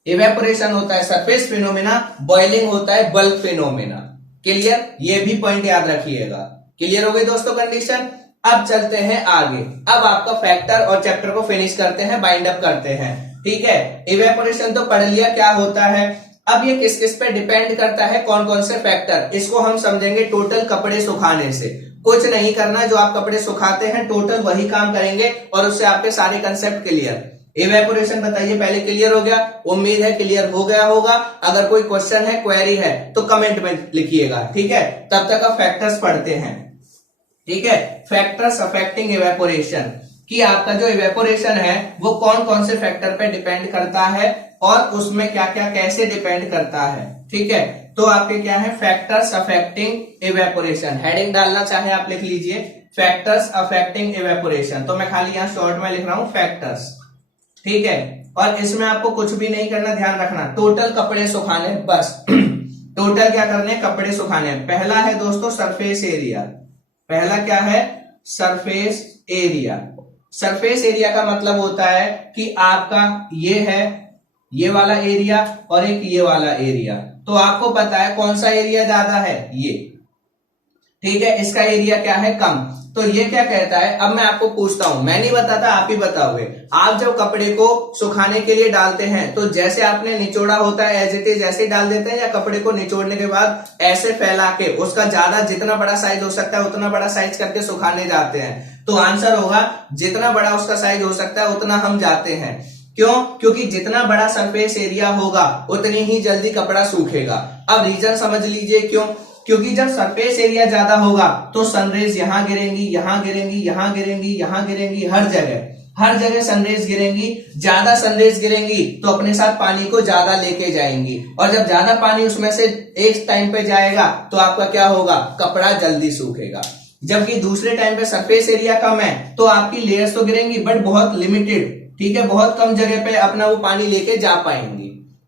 इवेपोरेशन होता है सरफेस फिनोमेना, बॉइलिंग होता है बल्क फिनोमेना। क्लियर? ये भी पॉइंट याद रखिएगा। क्लियर हो गई दोस्तों कंडीशन? अब चलते हैं आगे। अब आपका फैक्टर और चैप्टर को फिनिश करते हैं, बाइंड अप करते हैं, ठीक है। इवेपोरेशन तो पढ़ लिया क्या होता है। अब ये किस किस पे डिपेंड करता है, कौन कौन से फैक्टर, इसको हम समझेंगे टोटल कपड़े सुखाने से। कुछ नहीं करना, जो आप कपड़े सुखाते हैं टोटल वही काम करेंगे और उससे आपके सारे कंसेप्ट क्लियर। इवेपोरेशन बताइए पहले, क्लियर हो गया? उम्मीद है क्लियर हो गया होगा। अगर कोई क्वेश्चन है, क्वेरी है तो कमेंट में लिखिएगा, ठीक है। तब तक आप फैक्टर्स पढ़ते हैं, ठीक है। फैक्टर्स अफेक्टिंग इवेपोरेशन, कि आपका जो इवेपोरेशन है वो कौन कौन से फैक्टर पे डिपेंड करता है और उसमें क्या क्या कैसे डिपेंड करता है, ठीक है। तो आपके क्या है, फैक्टर्स अफेक्टिंग इवेपोरेशन। हेडिंग डालना चाहे आप लिख लीजिए, फैक्टर्स अफेक्टिंग इवेपोरेशन। तो मैं खाली यहां शॉर्ट में लिख रहा हूं फैक्टर्स, ठीक है। और इसमें आपको कुछ भी नहीं करना, ध्यान रखना, टोटल कपड़े सुखाने, बस टोटल क्या करने, कपड़े सुखाने। पहला है दोस्तों सरफेस एरिया। पहला क्या है, सरफेस एरिया। सरफेस एरिया का मतलब होता है कि आपका ये है, ये वाला एरिया और एक ये वाला एरिया। तो आपको पता है कौन सा एरिया ज्यादा है, ये, ठीक है। इसका एरिया क्या है, कम। तो ये क्या कहता है, अब मैं आपको पूछता हूं, मैं नहीं बताता, आप ही बताओगे। आप जब कपड़े को सुखाने के लिए डालते हैं तो जैसे आपने निचोड़ा होता है एज इट इज ऐसे डाल देते हैं, या कपड़े को निचोड़ने के बाद ऐसे फैला के उसका ज्यादा, जितना बड़ा साइज हो सकता है उतना बड़ा साइज करके सुखाने जाते हैं? तो आंसर होगा जितना बड़ा उसका साइज हो सकता है उतना हम जाते हैं। क्यों? क्योंकि जितना बड़ा सरफेस एरिया होगा उतनी ही जल्दी कपड़ा सूखेगा। अब रीजन समझ लीजिए क्यों। क्योंकि जब सरफेस एरिया ज्यादा होगा तो सनरेज यहां गिरेंगी, यहां गिरेंगी, यहां गिरेंगी, यहां गिरेंगी, हर जगह। हर जगह सनरेज गिरेंगी, ज्यादा सनरेज गिरेंगी तो अपने साथ पानी को ज्यादा लेके जाएंगी, और जब ज्यादा पानी उसमें से एक टाइम पे जाएगा तो आपका क्या होगा, कपड़ा जल्दी सूखेगा। जबकि दूसरे टाइम पे सरफेस एरिया कम है तो आपकी लेयर्स तो गिरेंगी बट बहुत लिमिटेड, ठीक है, बहुत कम जगह पे अपना वो पानी लेके जा पाएंगी।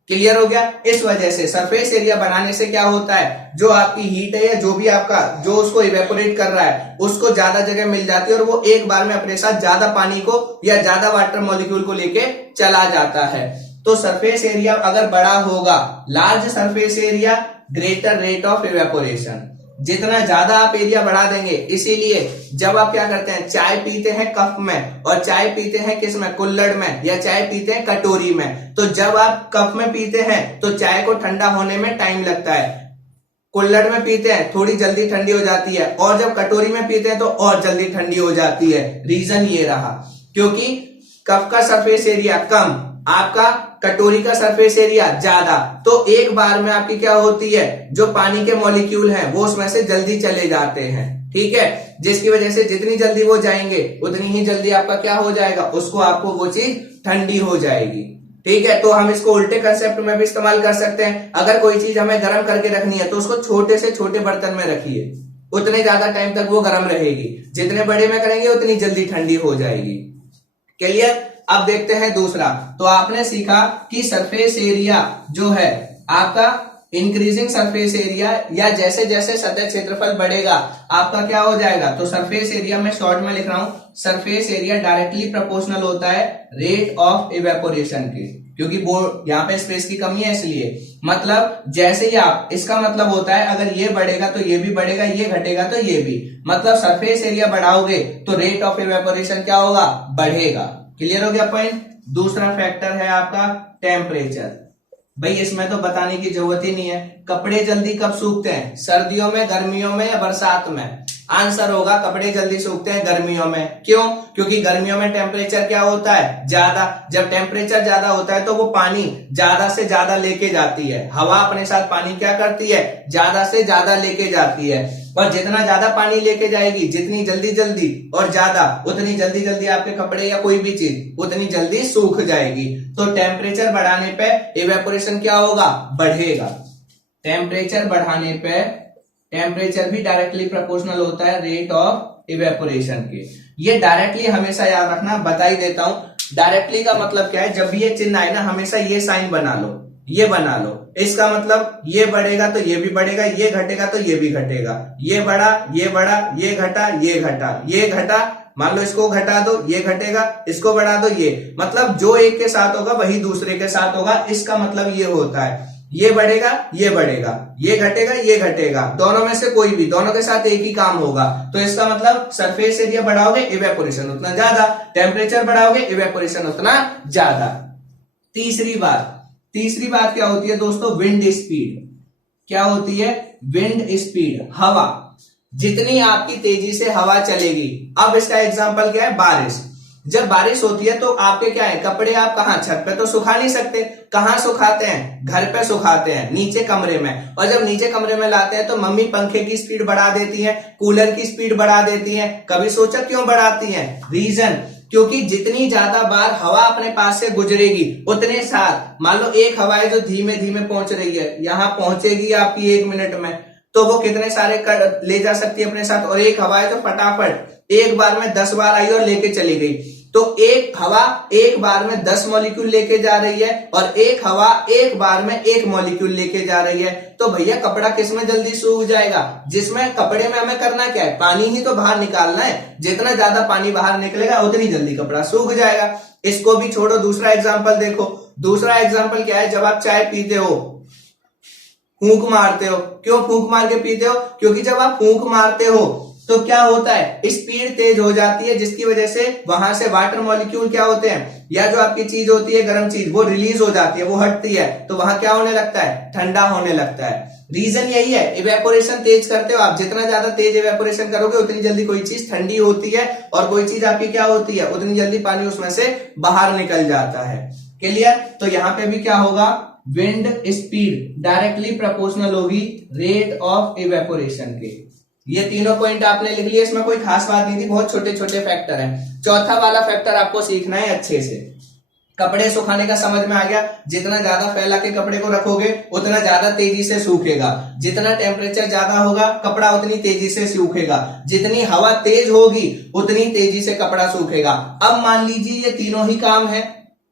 क्लियर हो गया। इस वजह से सरफेस एरिया बढ़ाने से क्या होता है, जो आपकी हीट है या जो भी आपका जो उसको इवेपोरेट कर रहा है उसको ज्यादा जगह मिल जाती है और वो एक बार में अपने साथ ज्यादा पानी को या ज्यादा वाटर मॉलिक्यूल को लेके चला जाता है। तो सरफेस एरिया अगर बड़ा होगा, large surface area greater rate of evaporation, जितना ज्यादा आप एरिया बढ़ा देंगे। इसीलिए जब आप क्या करते हैं, चाय पीते हैं कप में और चाय पीते हैं किस में, कुल्हड़ में, या चाय पीते हैं कटोरी में, तो जब आप कप में पीते हैं तो चाय को ठंडा होने में टाइम लगता है, कुल्हड़ में पीते हैं थोड़ी जल्दी ठंडी हो जाती है, और जब कटोरी में पीते हैं तो और जल्दी ठंडी हो जाती है। रीजन ये रहा क्योंकि कप का सरफेस एरिया कम, आपका कटोरी का सरफेस एरिया ज्यादा, तो एक बार में आपकी क्या होती है, जो पानी के मॉलिक्यूल हैं वो उसमें से जल्दी चले जाते हैं, ठीक है, जिसकी वजह से जितनी जल्दी वो जाएंगे उतनी ही जल्दी आपका क्या हो जाएगा, उसको आपको वो चीज ठंडी हो जाएगी। ठीक है, तो हम इसको उल्टे कंसेप्ट में भी इस्तेमाल कर सकते हैं। अगर कोई चीज हमें गर्म करके रखनी है तो उसको छोटे से छोटे बर्तन में रखिए, उतने ज्यादा टाइम तक वो गर्म रहेगी, जितने बड़े में करेंगे उतनी जल्दी ठंडी हो जाएगी। क्लियर। अब देखते हैं दूसरा। तो आपने सीखा कि सरफेस एरिया जो है आपका इंक्रीजिंग सरफेस एरिया, या जैसे जैसे सतह क्षेत्रफल बढ़ेगा आपका क्या हो जाएगा, तो सरफेस एरिया में शॉर्ट में लिख रहा हूं, सरफेस एरिया डायरेक्टली प्रोपोर्शनल होता है रेट ऑफ इवेपोरेशन के, क्योंकि यहाँ पे स्पेस की कमी है इसलिए। मतलब जैसे ही आप, इसका मतलब होता है अगर ये बढ़ेगा तो ये भी बढ़ेगा, ये घटेगा तो ये भी, मतलब सरफेस एरिया बढ़ाओगे तो रेट ऑफ इवेपोरेशन क्या होगा, बढ़ेगा। क्लियर हो गया पॉइंट। दूसरा फैक्टर है आपका टेम्परेचर। भाई इसमें तो बताने की जरूरत ही नहीं है, कपड़े जल्दी कब सूखते हैं, सर्दियों में, गर्मियों में या बरसात में? आंसर होगा कपड़े जल्दी सूखते हैं गर्मियों में। क्यों? क्योंकि गर्मियों में टेम्परेचर क्या होता है, ज्यादा। जब टेम्परेचर ज्यादा होता है तो वो पानी ज्यादा से ज्यादा लेके जाती है, हवा अपने साथ पानी क्या करती है, ज्यादा से ज्यादा लेके जाती है, और जितना ज्यादा पानी लेके जाएगी, जितनी जल्दी जल्दी और ज्यादा, उतनी जल्दी जल्दी आपके कपड़े या कोई भी चीज उतनी जल्दी सूख जाएगी। तो टेम्परेचर बढ़ाने पे इवेपोरेशन क्या होगा, बढ़ेगा। टेम्परेचर बढ़ाने पे टेम्परेचर भी डायरेक्टली प्रोपोर्शनल होता है रेट ऑफ इवेपोरेशन के। ये डायरेक्टली हमेशा याद रखना, बता ही देता हूं। डायरेक्टली का मतलब क्या है, जब भी ये चिन्ह आए ना हमेशा ये साइन बना लो, ये बना लो। इसका मतलब ये बढ़ेगा तो ये भी बढ़ेगा, ये घटेगा तो ये भी घटेगा, ये बढ़ा, ये बढ़ा, ये घटा, ये घटा, ये घटा, मान लो इसको घटा दो, ये घटेगा, इसको बढ़ा दो, ये, मतलब जो एक के साथ होगा वही दूसरे के साथ होगा। इसका मतलब ये होता है ये बढ़ेगा, ये बढ़ेगा, ये घटेगा, ये घटेगा, दोनों में से कोई भी, दोनों के साथ एक ही काम होगा। तो इसका मतलब सरफेस एरिया बढ़ाओगे इवेपोरेशन उतना ज्यादा, टेम्परेचर बढ़ाओगे इवेपोरेशन उतना ज्यादा। तीसरी बात क्या होती है दोस्तों, विंड स्पीड। क्या होती है, विंड स्पीड, हवा, जितनी आपकी तेजी से हवा चलेगी। अब इसका एग्जांपल क्या है, बारिश। जब बारिश होती है तो आपके क्या है, कपड़े आप कहां, छत पे तो सुखा नहीं सकते, कहां सुखाते हैं, घर पे सुखाते हैं, नीचे कमरे में। और जब नीचे कमरे में लाते हैं तो मम्मी पंखे की स्पीड बढ़ा देती है, कूलर की स्पीड बढ़ा देती है। कभी सोचा क्यों बढ़ाती हैं? रीजन, क्योंकि जितनी ज्यादा बार हवा अपने पास से गुजरेगी उतने साथ, मान लो एक हवा है जो धीमे धीमे पहुंच रही है, यहां पहुंचेगी आपकी 1 मिनट में, तो वो कितने सारे ले जा सकती है अपने साथ। और एक हवा है जो फटाफट एक बार में 10 बार आई और लेके चली गई, तो एक हवा एक बार में 10 मॉलिक्यूल लेके जा रही है और एक हवा एक बार में 1 मॉलिक्यूल लेके जा रही है। तो भैया कपड़ा किसमें जल्दी सूख जाएगा, जिसमें कपड़े में हमें करना क्या है, पानी ही तो बाहर निकालना है। जितना ज्यादा पानी बाहर निकलेगा उतनी जल्दी कपड़ा सूख जाएगा। इसको भी छोड़ो, दूसरा एग्जाम्पल देखो। दूसरा एग्जाम्पल क्या है, जब आप चाय पीते हो, फूंक मारते हो। क्यों फूंक मार के पीते हो? क्योंकि जब आप फूंक मारते हो तो क्या होता है, स्पीड तेज हो जाती है, जिसकी वजह से वहां से वाटर मॉलिक्यूल क्या होते हैं, या जो आपकी चीज होती है गर्म चीज, वो रिलीज हो जाती है, वो हटती है, तो वहां क्या होने लगता है, ठंडा होने लगता है। रीजन यही है, इवेपोरेशन तेज करते हो आप, जितना ज्यादा तेज इवेपोरेशन करोगे उतनी जल्दी कोई चीज ठंडी होती है, और कोई चीज आपकी क्या होती है, उतनी जल्दी पानी उसमें से बाहर निकल जाता है। क्लियर? तो यहाँ पे भी क्या होगा, विंड स्पीड डायरेक्टली प्रोपोर्शनल होगी रेट ऑफ इवेपोरेशन के। ये तीनों पॉइंट आपने लिख लिए, इसमें कोई खास बात नहीं थी, बहुत छोटे छोटे फैक्टर हैं। चौथा वाला फैक्टर आपको सीखना है अच्छे से। कपड़े सुखाने का समझ में आ गया, जितना ज्यादा फैला के कपड़े को रखोगे उतना ज्यादा तेजी से सूखेगा, जितना टेम्परेचर ज्यादा होगा कपड़ा उतनी तेजी से सूखेगा, जितनी हवा तेज होगी उतनी तेजी से कपड़ा सूखेगा। अब मान लीजिए ये तीनों ही काम है।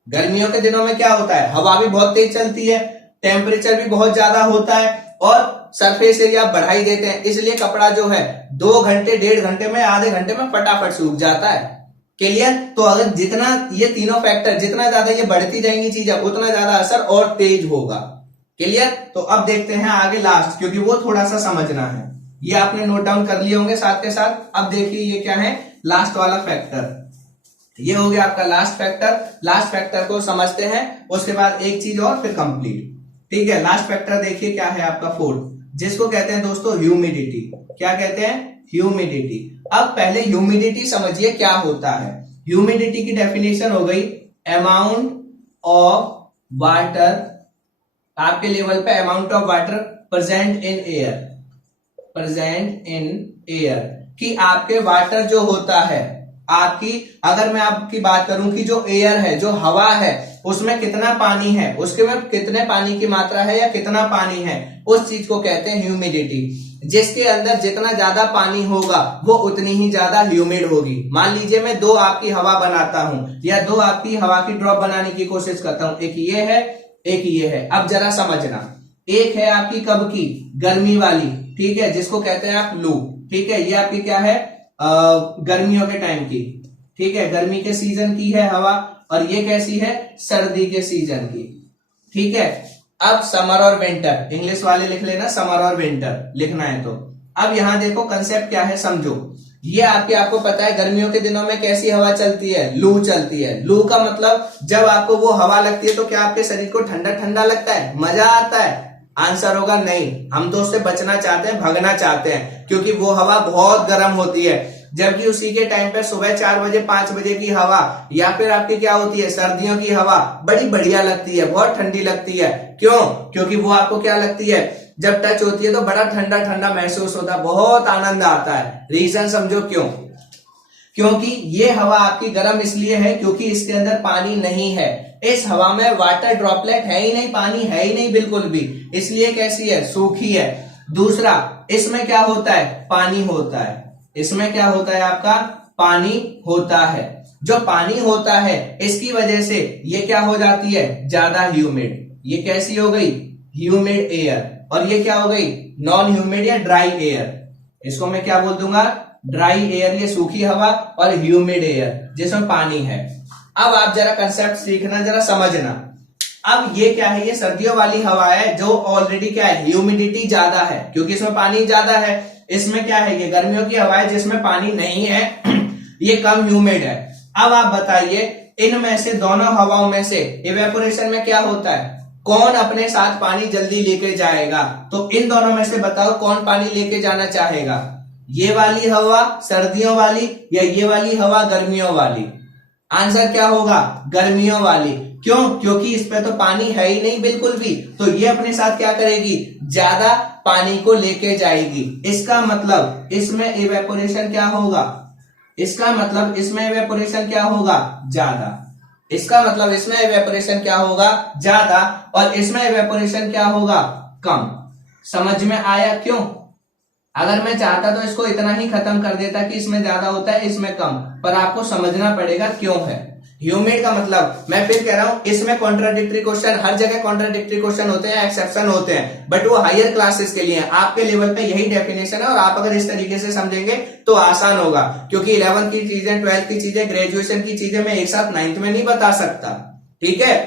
गर्मियों के दिनों में क्या होता है, हवा भी बहुत तेज चलती है, टेम्परेचर भी बहुत ज्यादा होता है और सरफेस एरिया बढ़ाई देते हैं, इसलिए कपड़ा जो है 2 घंटे 1.5 घंटे में, आधे घंटे में फटाफट सूख जाता है। क्लियर? तो अगर जितना ये तीनों फैक्टर, जितना ज्यादा ये बढ़ती जाएंगी चीजें, उतना ज्यादा असर और तेज होगा। क्लियर? तो अब देखते हैं आगे लास्ट, क्योंकि वो थोड़ा सा समझना है। ये आपने नोट डाउन कर लिए होंगे साथ के साथ। अब देखिए ये क्या है, लास्ट वाला फैक्टर। ये हो गया आपका लास्ट फैक्टर। लास्ट फैक्टर को समझते हैं, उसके बाद एक चीज और, फिर कंप्लीट। ठीक है, लास्ट फैक्टर देखिए क्या है आपका 4th, जिसको कहते हैं दोस्तों ह्यूमिडिटी। क्या कहते हैं? ह्यूमिडिटी। अब पहले ह्यूमिडिटी समझिए क्या होता है। ह्यूमिडिटी की डेफिनेशन हो गई अमाउंट ऑफ वाटर, आपके लेवल पे amount of water present in air, present in air, कि आपके वाटर जो होता है, आपकी, अगर मैं आपकी बात करूं कि जो एयर है, जो हवा है, उसमें कितना पानी है, उसके में कितने पानी की मात्रा है या कितना पानी है, उस चीज को कहते हैं ह्यूमिडिटी। जिसके अंदर जितना ज्यादा पानी होगा वो उतनी ही ज्यादा ह्यूमिड होगी। मान लीजिए मैं 2 आपकी हवा बनाता हूं या 2 आपकी हवा की ड्रॉप बनाने की कोशिश करता हूं, एक ये है एक ये है। अब जरा समझना, एक है आपकी कब की, गर्मी वाली, ठीक है, जिसको कहते हैं आप लू, ठीक है, ये आपकी क्या है, गर्मियों के टाइम की, ठीक है, गर्मी के सीजन की है हवा, और ये कैसी है, सर्दी के सीजन की, ठीक है। अब समर और विंटर, इंग्लिश वाले लिख लेना, समर और विंटर लिखना है तो। अब यहां देखो कंसेप्ट क्या है, समझो। ये आपको पता है गर्मियों के दिनों में कैसी हवा चलती है, लू चलती है। लू का मतलब जब आपको वो हवा लगती है तो क्या आपके शरीर को ठंडा ठंडा लगता है, मजा आता है? आंसर होगा नहीं, हम तो उससे बचना चाहते हैं, भगना चाहते हैं, क्योंकि वो हवा बहुत गर्म होती है। जबकि उसी के टाइम पे सुबह 4 बजे 5 बजे की हवा या फिर आपकी क्या होती है, सर्दियों की हवा बड़ी बढ़िया लगती है, बहुत ठंडी लगती है। क्यों? क्योंकि वो आपको क्या लगती है, जब टच होती है तो बड़ा ठंडा ठंडा महसूस होता है, बहुत आनंद आता है। रीजन समझो क्यों? क्योंकि ये हवा आपकी गर्म इसलिए है क्योंकि इसके अंदर पानी नहीं है। इस हवा में वाटर ड्रॉपलेट है ही नहीं, पानी है ही नहीं बिल्कुल भी, इसलिए कैसी है, सूखी है। दूसरा, इसमें क्या होता है, पानी होता है। इसमें क्या होता है आपका, पानी होता है। जो पानी होता है इसकी वजह से ये क्या हो जाती है, ज्यादा ह्यूमिड। ये कैसी हो गई, ह्यूमिड एयर। और ये क्या हो गई, नॉन ह्यूमिड या ड्राई एयर। इसको मैं क्या बोल दूंगा, ड्राई एयर, ये सूखी हवा, और ह्यूमिड एयर जिसमें पानी है। अब आप जरा कंसेप्ट सीखना, जरा समझना। अब ये क्या है, ये सर्दियों वाली हवा है जो ऑलरेडी क्या है, ह्यूमिडिटी ज्यादा है क्योंकि इसमें पानी ज्यादा है। इसमें क्या है, ये गर्मियों की हवा है जिसमें पानी नहीं है, ये कम ह्यूमिड है। अब आप बताइए इनमें से, दोनों हवाओं में से इवेपोरेशन में क्या होता है, कौन अपने साथ पानी जल्दी लेके जाएगा? तो इन दोनों में से बताओ कौन पानी लेके जाना चाहेगा, ये वाली हवा सर्दियों वाली या ये वाली हवा गर्मियों वाली? आंसर क्या होगा, गर्मियों वाली। क्यों? क्योंकि इस पे तो पानी है ही नहीं बिल्कुल भी, तो ये अपने साथ क्या करेगी, ज्यादा पानी को लेके जाएगी। इसका मतलब इसमें इवेपोरेशन क्या होगा, इसका मतलब इसमें इवेपोरेशन क्या होगा, ज्यादा। इसका मतलब इसमें इवेपोरेशन क्या होगा, ज्यादा, और इसमें इवेपोरेशन क्या होगा, कम। समझ में आया क्यों? अगर मैं चाहता तो इसको इतना ही खत्म कर देता कि इसमें ज्यादा होता है इसमें कम, पर आपको समझना पड़ेगा क्यों है। ह्यूमिड का मतलब, मैं फिर कह रहा हूं, इसमें कॉन्ट्राडिक्टरी क्वेश्चन, हर जगह कॉन्ट्राडिक्टरी क्वेश्चन होते हैं, एक्सेप्शन होते हैं, बट वो हायर क्लासेस के लिए है। आपके लेवल पे यही डेफिनेशन है, और आप अगर इस तरीके से समझेंगे तो आसान होगा, क्योंकि 11th की चीजें, 12th की चीजें, ग्रेजुएशन की चीजें मैं एक साथ 9th में नहीं बता सकता। ठीक है,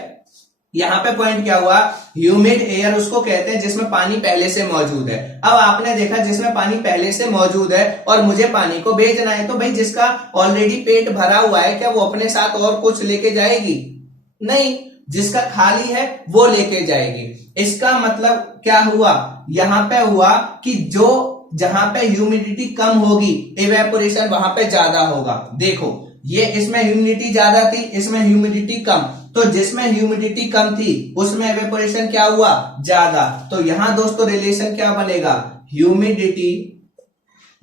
यहां पे पॉइंट क्या हुआ, ह्यूमिड एयर उसको कहते हैं जिसमें पानी पहले से मौजूद है। अब आपने देखा जिसमें पानी पहले से मौजूद है और मुझे पानी को भेजना है, तो भाई जिसका ऑलरेडी पेट भरा हुआ है क्या वो अपने साथ और कुछ लेके जाएगी? नहीं, जिसका खाली है वो लेके जाएगी। इसका मतलब क्या हुआ, यहां पे हुआ कि जो जहां पे ह्यूमिडिटी कम होगी इवेपोरेशन वहां पे ज्यादा होगा। देखो ये इसमें ह्यूमिडिटी ज्यादा थी, इसमें ह्यूमिडिटी कम, तो जिसमें ह्यूमिडिटी कम थी उसमें इवेपोरेशन क्या हुआ, ज्यादा। तो यहां दोस्तों रिलेशन क्या बनेगा, ह्यूमिडिटी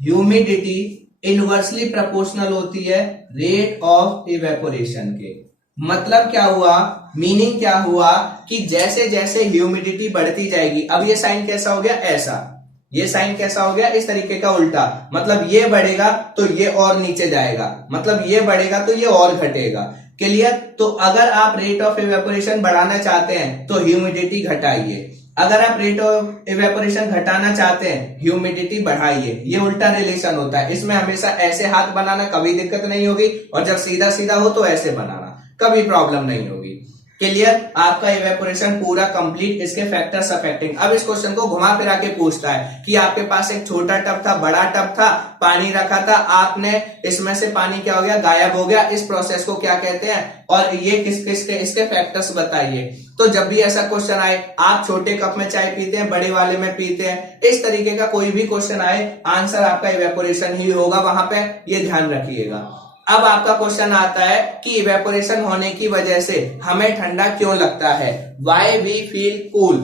ह्यूमिडिटी इनवर्सली प्रोपोर्शनल होती है रेट ऑफ इवेपोरेशन के। मतलब क्या हुआ, मीनिंग क्या हुआ कि जैसे जैसे ह्यूमिडिटी बढ़ती जाएगी, अब ये साइन कैसा हो गया, ऐसा, ये साइन कैसा हो गया, इस तरीके का उल्टा, मतलब ये बढ़ेगा तो ये और नीचे जाएगा, मतलब ये बढ़ेगा तो ये और घटेगा। क्लियर। तो अगर आप रेट ऑफ इवेपोरेशन बढ़ाना चाहते हैं तो ह्यूमिडिटी घटाइए, अगर आप रेट ऑफ इवेपोरेशन घटाना चाहते हैं ह्यूमिडिटी बढ़ाइए। ये उल्टा रिलेशन होता है, इसमें हमेशा ऐसे हाथ बनाना, कभी दिक्कत नहीं होगी, और जब सीधा सीधा हो तो ऐसे बनाना, कभी प्रॉब्लम नहीं होगी। क्लियर। आपका इवेपोरेशन पूरा कंप्लीट। इसके फैक्टर्स अफेक्टिंग। अब इस क्वेश्चन को घुमा फिरा के पूछता है कि आपके पास एक छोटा टब था, बड़ा टब था, पानी रखा था, आपने इसमें से पानी क्या हो गया, गायब हो गया, इस प्रोसेस को क्या कहते हैं, और ये किसके इसके फैक्टर्स बताइए। तो जब भी ऐसा क्वेश्चन आए, आप छोटे कप में चाय पीते हैं, बड़े वाले में पीते हैं, इस तरीके का कोई भी क्वेश्चन आए, आंसर आपका इवेपोरेशन ही होगा वहां पे, ये ध्यान रखिएगा। अब आपका क्वेश्चन आता है कि इवेपोरेशन होने की वजह से हमें ठंडा क्यों लगता है, वाई वी फील कूल,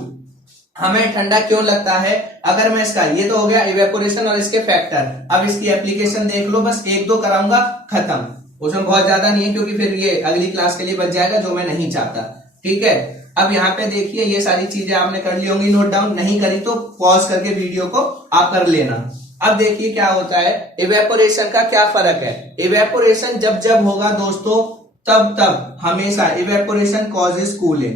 हमें ठंडा क्यों लगता है। अगर मैं इसका, ये तो हो गया इवेपोरेशन और इसके फैक्टर, अब इसकी एप्लीकेशन देख लो, बस एक दो कराऊंगा, खत्म, उसमें बहुत ज्यादा नहीं है क्योंकि फिर ये अगली क्लास के लिए बच जाएगा, जो मैं नहीं चाहता। ठीक है। अब यहाँ पे देखिए, ये सारी चीजें आपने कर ली होंगी नोट डाउन, नहीं करी तो पॉज करके वीडियो को आप कर लेना। अब देखिए क्या होता है, इवेपोरेशन का क्या फर्क है। इवेपोरेशन जब जब होगा दोस्तों, तब तब हमेशा evaporation causes cooling,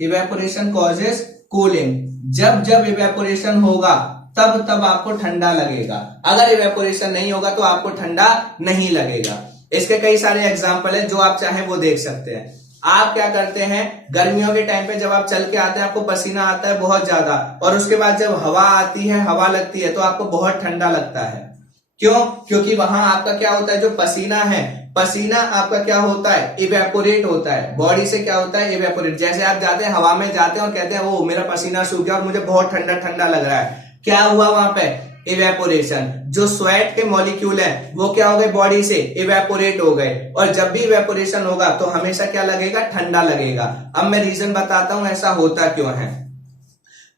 evaporation causes cooling, जब जब इवेपोरेशन होगा तब तब आपको ठंडा लगेगा, अगर इवेपोरेशन नहीं होगा तो आपको ठंडा नहीं लगेगा। इसके कई सारे एग्जाम्पल है, जो आप चाहें वो देख सकते हैं। आप क्या करते हैं, गर्मियों के टाइम पे जब आप चल के आते हैं, आपको पसीना आता है बहुत ज्यादा, और उसके बाद जब हवा आती है, हवा लगती है, तो आपको बहुत ठंडा लगता है। क्यों? क्योंकि वहां आपका क्या होता है, जो पसीना है, पसीना आपका क्या होता है, इवेपोरेट होता है, बॉडी से क्या होता है, इवेपोरेट। जैसे आप जाते हैं, हवा में जाते हैं और कहते हैं ओ मेरा पसीना सूख गया और मुझे बहुत ठंडा ठंडा लग रहा है, क्या हुआ वहां पे, इवेपोरेशन। जो स्वेट के मॉलिक्यूल हैं वो क्या हो गए, बॉडी से इवेपोरेट हो गए, और जब भी इवेपोरेशन होगा तो हमेशा क्या लगेगा, ठंडा लगेगा। अब मैं रीजन बताता हूं ऐसा होता क्यों है।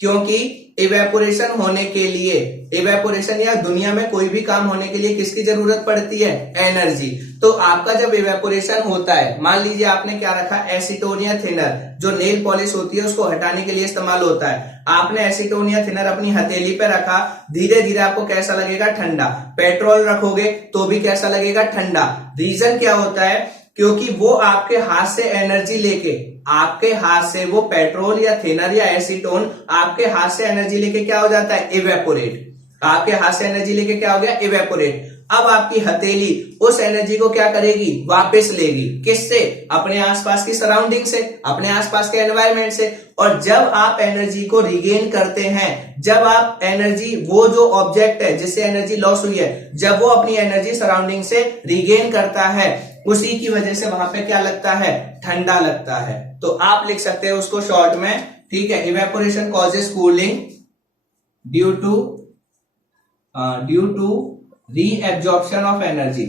क्योंकि इवेपोरेशन होने के लिए, इवेपोरेशन या दुनिया में कोई भी काम होने के लिए किसकी जरूरत पड़ती है, एनर्जी। तो आपका जब इवेपोरेशन होता है, मान लीजिए आपने क्या रखा, एसीटोन या थिनर, जो नेल पॉलिश होती है उसको हटाने के लिए इस्तेमाल होता है, आपने एसीटोन या थिनर अपनी हथेली पे रखा, धीरे धीरे आपको कैसा लगेगा, ठंडा। पेट्रोल रखोगे तो भी कैसा लगेगा, ठंडा। रीजन क्या होता है, क्योंकि वो आपके हाथ से एनर्जी लेके, आपके हाथ से वो पेट्रोल या थिनर या एसीटोन आपके हाथ से एनर्जी लेके क्या हो जाता है, इवेपोरेट। आपके हाथ से एनर्जी लेके क्या हो गया, इवेपोरेट। अब आपकी हथेली उस एनर्जी को क्या करेगी, वापस लेगी, किससे, अपने आसपास की सराउंडिंग से, अपने आसपास के एनवायरनमेंट से। और जब आप एनर्जी को रिगेन करते हैं, जब आप एनर्जी, वो जो ऑब्जेक्ट है जिससे एनर्जी लॉस हुई है, जब वो अपनी एनर्जी सराउंडिंग से रिगेन करता है, उसी की वजह से वहां पे क्या लगता है, ठंडा लगता है। तो आप लिख सकते हैं उसको शॉर्ट में, ठीक है, evaporation causes cooling due to reabsorption of energy,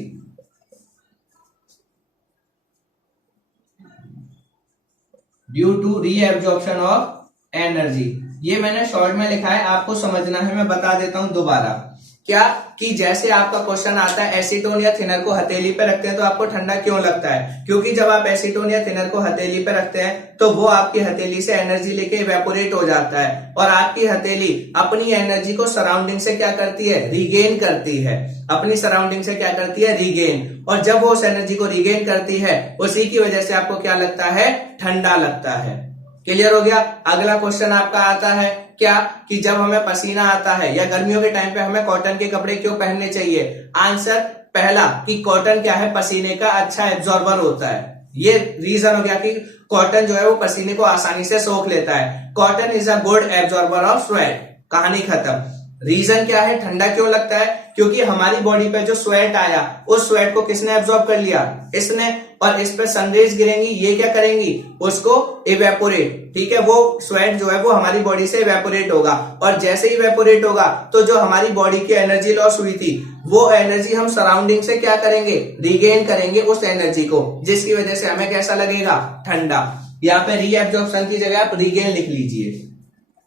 due to reabsorption of energy. ये मैंने शॉर्ट में लिखा है, आपको समझना है, मैं बता देता हूं दोबारा। क्या कि जैसे आपका क्वेश्चन आता है, एसीटोन या थिनर को हथेली पे रखते हैं तो आपको ठंडा क्यों लगता है, क्योंकि जब आप एसीटोन या थिनर को हथेली पे रखते हैं तो वो आपकी हथेली से एनर्जी लेके इवेपोरेट हो जाता है, और आपकी हथेली अपनी एनर्जी को सराउंडिंग से क्या करती है, रीगेन करती है, अपनी सराउंडिंग से क्या करती है, रीगेन। और जब वो उस एनर्जी को रीगेन करती है, उसी की वजह से आपको क्या लगता है, ठंडा लगता है। क्लियर हो गया। अगला क्वेश्चन आपका आता है क्या, कि जब हमें पसीना आता है या गर्मियों के टाइम पे हमें कॉटन के कपड़े क्यों पहनने चाहिए। आंसर पहला, कि कॉटन क्या है, पसीने का अच्छा एब्जॉर्बर होता है। ये रीजन हो गया कि कॉटन जो है वो पसीने को आसानी से सोख लेता है। Cotton is a good absorber of sweat, कहानी खत्म। रीजन क्या है, ठंडा क्यों लगता है, क्योंकि हमारी बॉडी पे जो स्वेट आया, उस स्वेट को किसने एब्जॉर्ब कर लिया, इसने, और इस पे सनरेज गिरेंगी, ये क्या करेंगी, उसको इवेपोरेट। ठीक है, वो स्वेट जो है वो हमारी बॉडी से इवेपोरेट होगा, और जैसे ही इवेपोरेट होगा तो जो हमारी बॉडी की एनर्जी लॉस हुई थी, वो एनर्जी हम सराउंडिंग से क्या करेंगे, रिगेन करेंगे उस एनर्जी को, जिसकी वजह से हमें कैसा लगेगा, ठंडा। यहाँ पे रीएब्जॉर्प्शन की जगह आप रिगेन लिख लीजिए,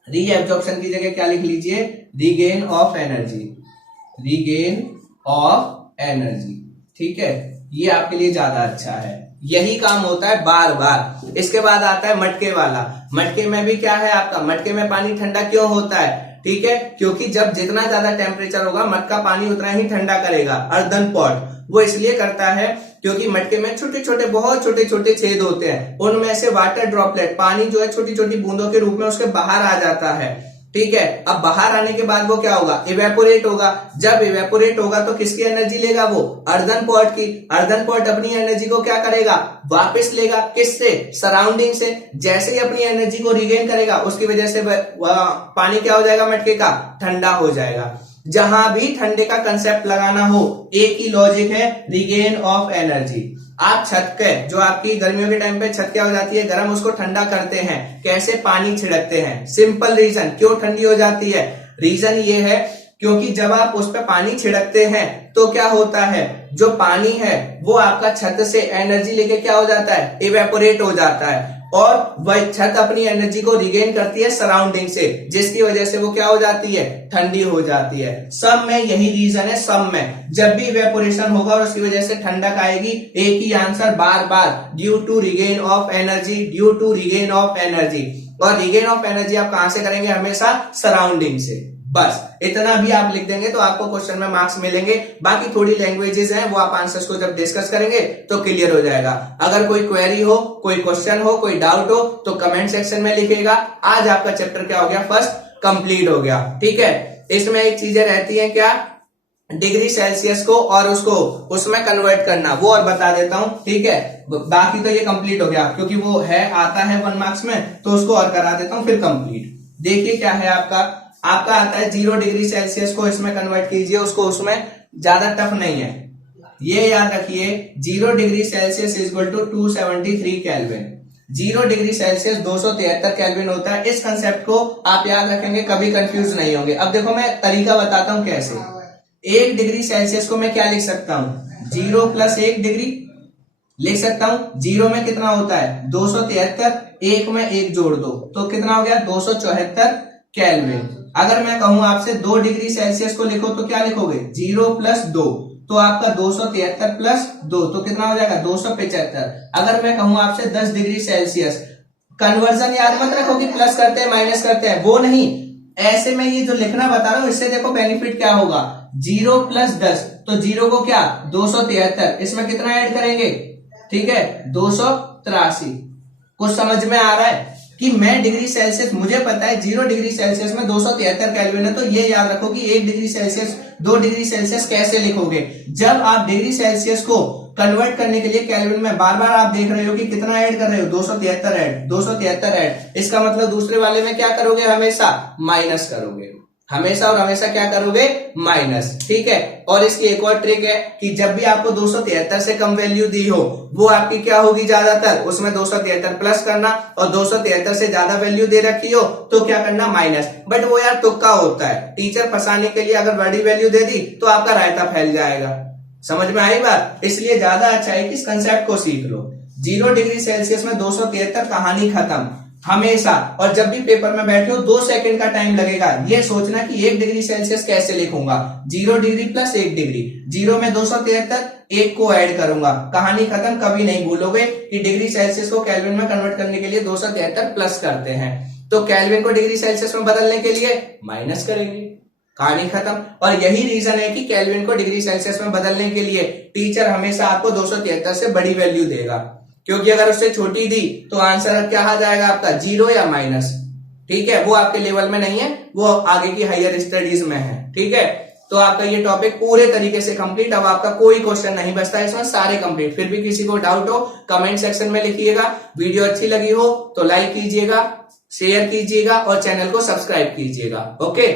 रीएब्जॉर्प्शन की जगह क्या लिख लीजिए, regain of energy. Regain of energy. ठीक है, ये आपके लिए ज्यादा अच्छा है, यही काम होता है बार बार। इसके बाद आता है मटके वाला। मटके में भी क्या है आपका, मटके में पानी ठंडा क्यों होता है? ठीक है, क्योंकि जब जितना ज्यादा टेम्परेचर होगा मटका पानी उतना ही ठंडा करेगा। अर्दन पॉट वो इसलिए करता है क्योंकि मटके में छोटे छोटे, बहुत छोटे छोटे छेद होते हैं, उनमें से वाटर ड्रॉपलेट, पानी जो है छोटी छोटी बूंदों के रूप में उसके बाहर आ जाता है। ठीक है, अब बाहर आने के बाद वो क्या होगा, इवेपोरेट होगा। जब इवेपोरेट होगा तो किसकी एनर्जी लेगा वो, अर्दन पॉट की। अर्दन पॉट अपनी एनर्जी को क्या करेगा, वापस लेगा, किससे, सराउंडिंग से। जैसे ही अपनी एनर्जी को रिगेन करेगा उसकी वजह से पानी क्या हो जाएगा, मटके का ठंडा हो जाएगा। जहां भी ठंडे का कंसेप्ट लगाना हो, एक ही लॉजिक है, रिगेन ऑफ एनर्जी। आप छत के, जो आपकी गर्मियों के टाइम पे छत क्या हो जाती है, गर्म, उसको ठंडा करते हैं, कैसे, पानी छिड़कते हैं। सिंपल रीजन, क्यों ठंडी हो जाती है, रीजन ये है क्योंकि जब आप उस पर पानी छिड़कते हैं तो क्या होता है, जो पानी है वो आपका छत से एनर्जी लेके क्या हो जाता है, इवेपोरेट हो जाता है, और वह छत अपनी एनर्जी को रिगेन करती है सराउंडिंग से, जिसकी वजह से वो क्या हो जाती है, ठंडी हो जाती है। सब में यही रीजन है, सब में जब भी इवेपोरेशन होगा और उसकी वजह से ठंडक आएगी, एक ही आंसर बार बार, due to regain of energy, due to regain of energy. और रिगेन ऑफ एनर्जी आप कहां से करेंगे, हमेशा सराउंडिंग से। बस इतना भी आप लिख देंगे तो आपको क्वेश्चन में मार्क्स मिलेंगे। बाकी थोड़ी लैंग्वेजेस हैं, वो आप आंसर्स को जब डिस्कस करेंगे तो क्लियर हो जाएगा। अगर कोई क्वेरी हो, कोई क्वेश्चन हो, कोई डाउट हो तो कमेंट सेक्शन में लिखिएगा। आज आपका चैप्टर क्या हो गया, फर्स्ट कंप्लीट हो गया। ठीक है, इसमें एक चीजें रहती हैं क्या, डिग्री सेल्सियस को और उसको उसमें कन्वर्ट करना, वो और बता देता हूं। ठीक है, बाकी तो ये कंप्लीट हो गया क्योंकि वो है, आता है 1 मार्क्स में, तो उसको और करा देता हूं फिर कंप्लीट। देखिए क्या है आपका आता है 0 डिग्री सेल्सियस को इसमें कन्वर्ट कीजिए, उसको उसमें, ज्यादा टफ नहीं है, ये याद रखिए। 0 degree Celsius is equal to 273 kelvin. 0 degree Celsius 273 kelvin होता है। इस कंसेप्ट को आप याद रखेंगे, कभी कंफ्यूज नहीं होंगे। अब देखो मैं तरीका बताता हूं कैसे। 1 डिग्री सेल्सियस को मैं क्या लिख सकता हूं, 0 + 1 डिग्री लिख सकता हूं। 0 में कितना होता है, 273, 1 में 1 जोड़ दो तो कितना हो गया, 274 केल्विन। अगर मैं कहूं आपसे 2 डिग्री सेल्सियस को लिखो तो क्या लिखोगे, 0 + 2, तो आपका 273 + 2 तो कितना हो जाएगा, 275। अगर मैं कहूं आपसे 10 डिग्री सेल्सियस, कन्वर्जन याद मत रखो कि प्लस करते हैं माइनस करते हैं, वो नहीं, ऐसे में ये जो लिखना बता रहा हूं इससे देखो बेनिफिट क्या होगा। 0 + 10 तो 0 को क्या, 273, इसमें कितना ऐड करेंगे, ठीक है, 283। कुछ समझ में आ रहा है कि मैं डिग्री सेल्सियस, मुझे पता है 0 डिग्री सेल्सियस में 273 केल्विन है, तो ये याद रखो कि 1 डिग्री सेल्सियस 2 डिग्री सेल्सियस कैसे लिखोगे। जब आप डिग्री सेल्सियस को कन्वर्ट करने के लिए केल्विन में बार बार आप देख रहे हो कि कितना ऐड कर रहे हो, 273 ऐड, 273 ऐड, इसका मतलब दूसरे वाले में क्या करोगे, हमेशा माइनस करोगे, हमेशा और हमेशा क्या करोगे, माइनस। ठीक है, और इसकी एक और ट्रिक है कि जब भी आपको 273 से कम वैल्यू दी हो वो आपकी क्या होगी, ज्यादातर उसमें 273 प्लस करना, और 273 से ज्यादा वैल्यू दे रखी हो तो क्या करना, माइनस। बट वो यार तुक्का होता है, टीचर फंसाने के लिए अगर बड़ी वैल्यू दे दी तो आपका रायता फैल जाएगा। समझ में आई बात, इसलिए ज्यादा अच्छा है कि इस कंसेप्ट को सीख लो। 0 डिग्री सेल्सियस में 273, कहानी खत्म हमेशा। और जब भी पेपर में बैठे हो 2 सेकंड का टाइम लगेगा ये सोचना कि 1 डिग्री सेल्सियस कैसे लिखूंगा, 0 डिग्री + 1 डिग्री, 0 में 273, 1 को ऐड करूंगा, कहानी खत्म। कभी नहीं भूलोगे कि डिग्री सेल्सियस को केल्विन में कन्वर्ट करने के लिए 273 प्लस करते हैं, तो केल्विन को डिग्री सेल्सियस में बदलने के लिए माइनस करेंगे, कहानी खत्म। और यही रीजन है कि केल्विन को डिग्री सेल्सियस में बदलने के लिए टीचर हमेशा आपको 273 से बड़ी वैल्यू देगा, क्योंकि अगर उससे छोटी दी तो आंसर क्या आ जाएगा आपका, 0 या माइनस। ठीक है, वो आपके लेवल में नहीं है, वो आगे की हायर स्टडीज में है। ठीक है, तो आपका ये टॉपिक पूरे तरीके से कंप्लीट। अब आपका कोई क्वेश्चन नहीं बचता इसमें, सारे कंप्लीट। फिर भी किसी को डाउट हो कमेंट सेक्शन में लिखिएगा। वीडियो अच्छी लगी हो तो लाइक कीजिएगा, शेयर कीजिएगा और चैनल को सब्सक्राइब कीजिएगा। ओके।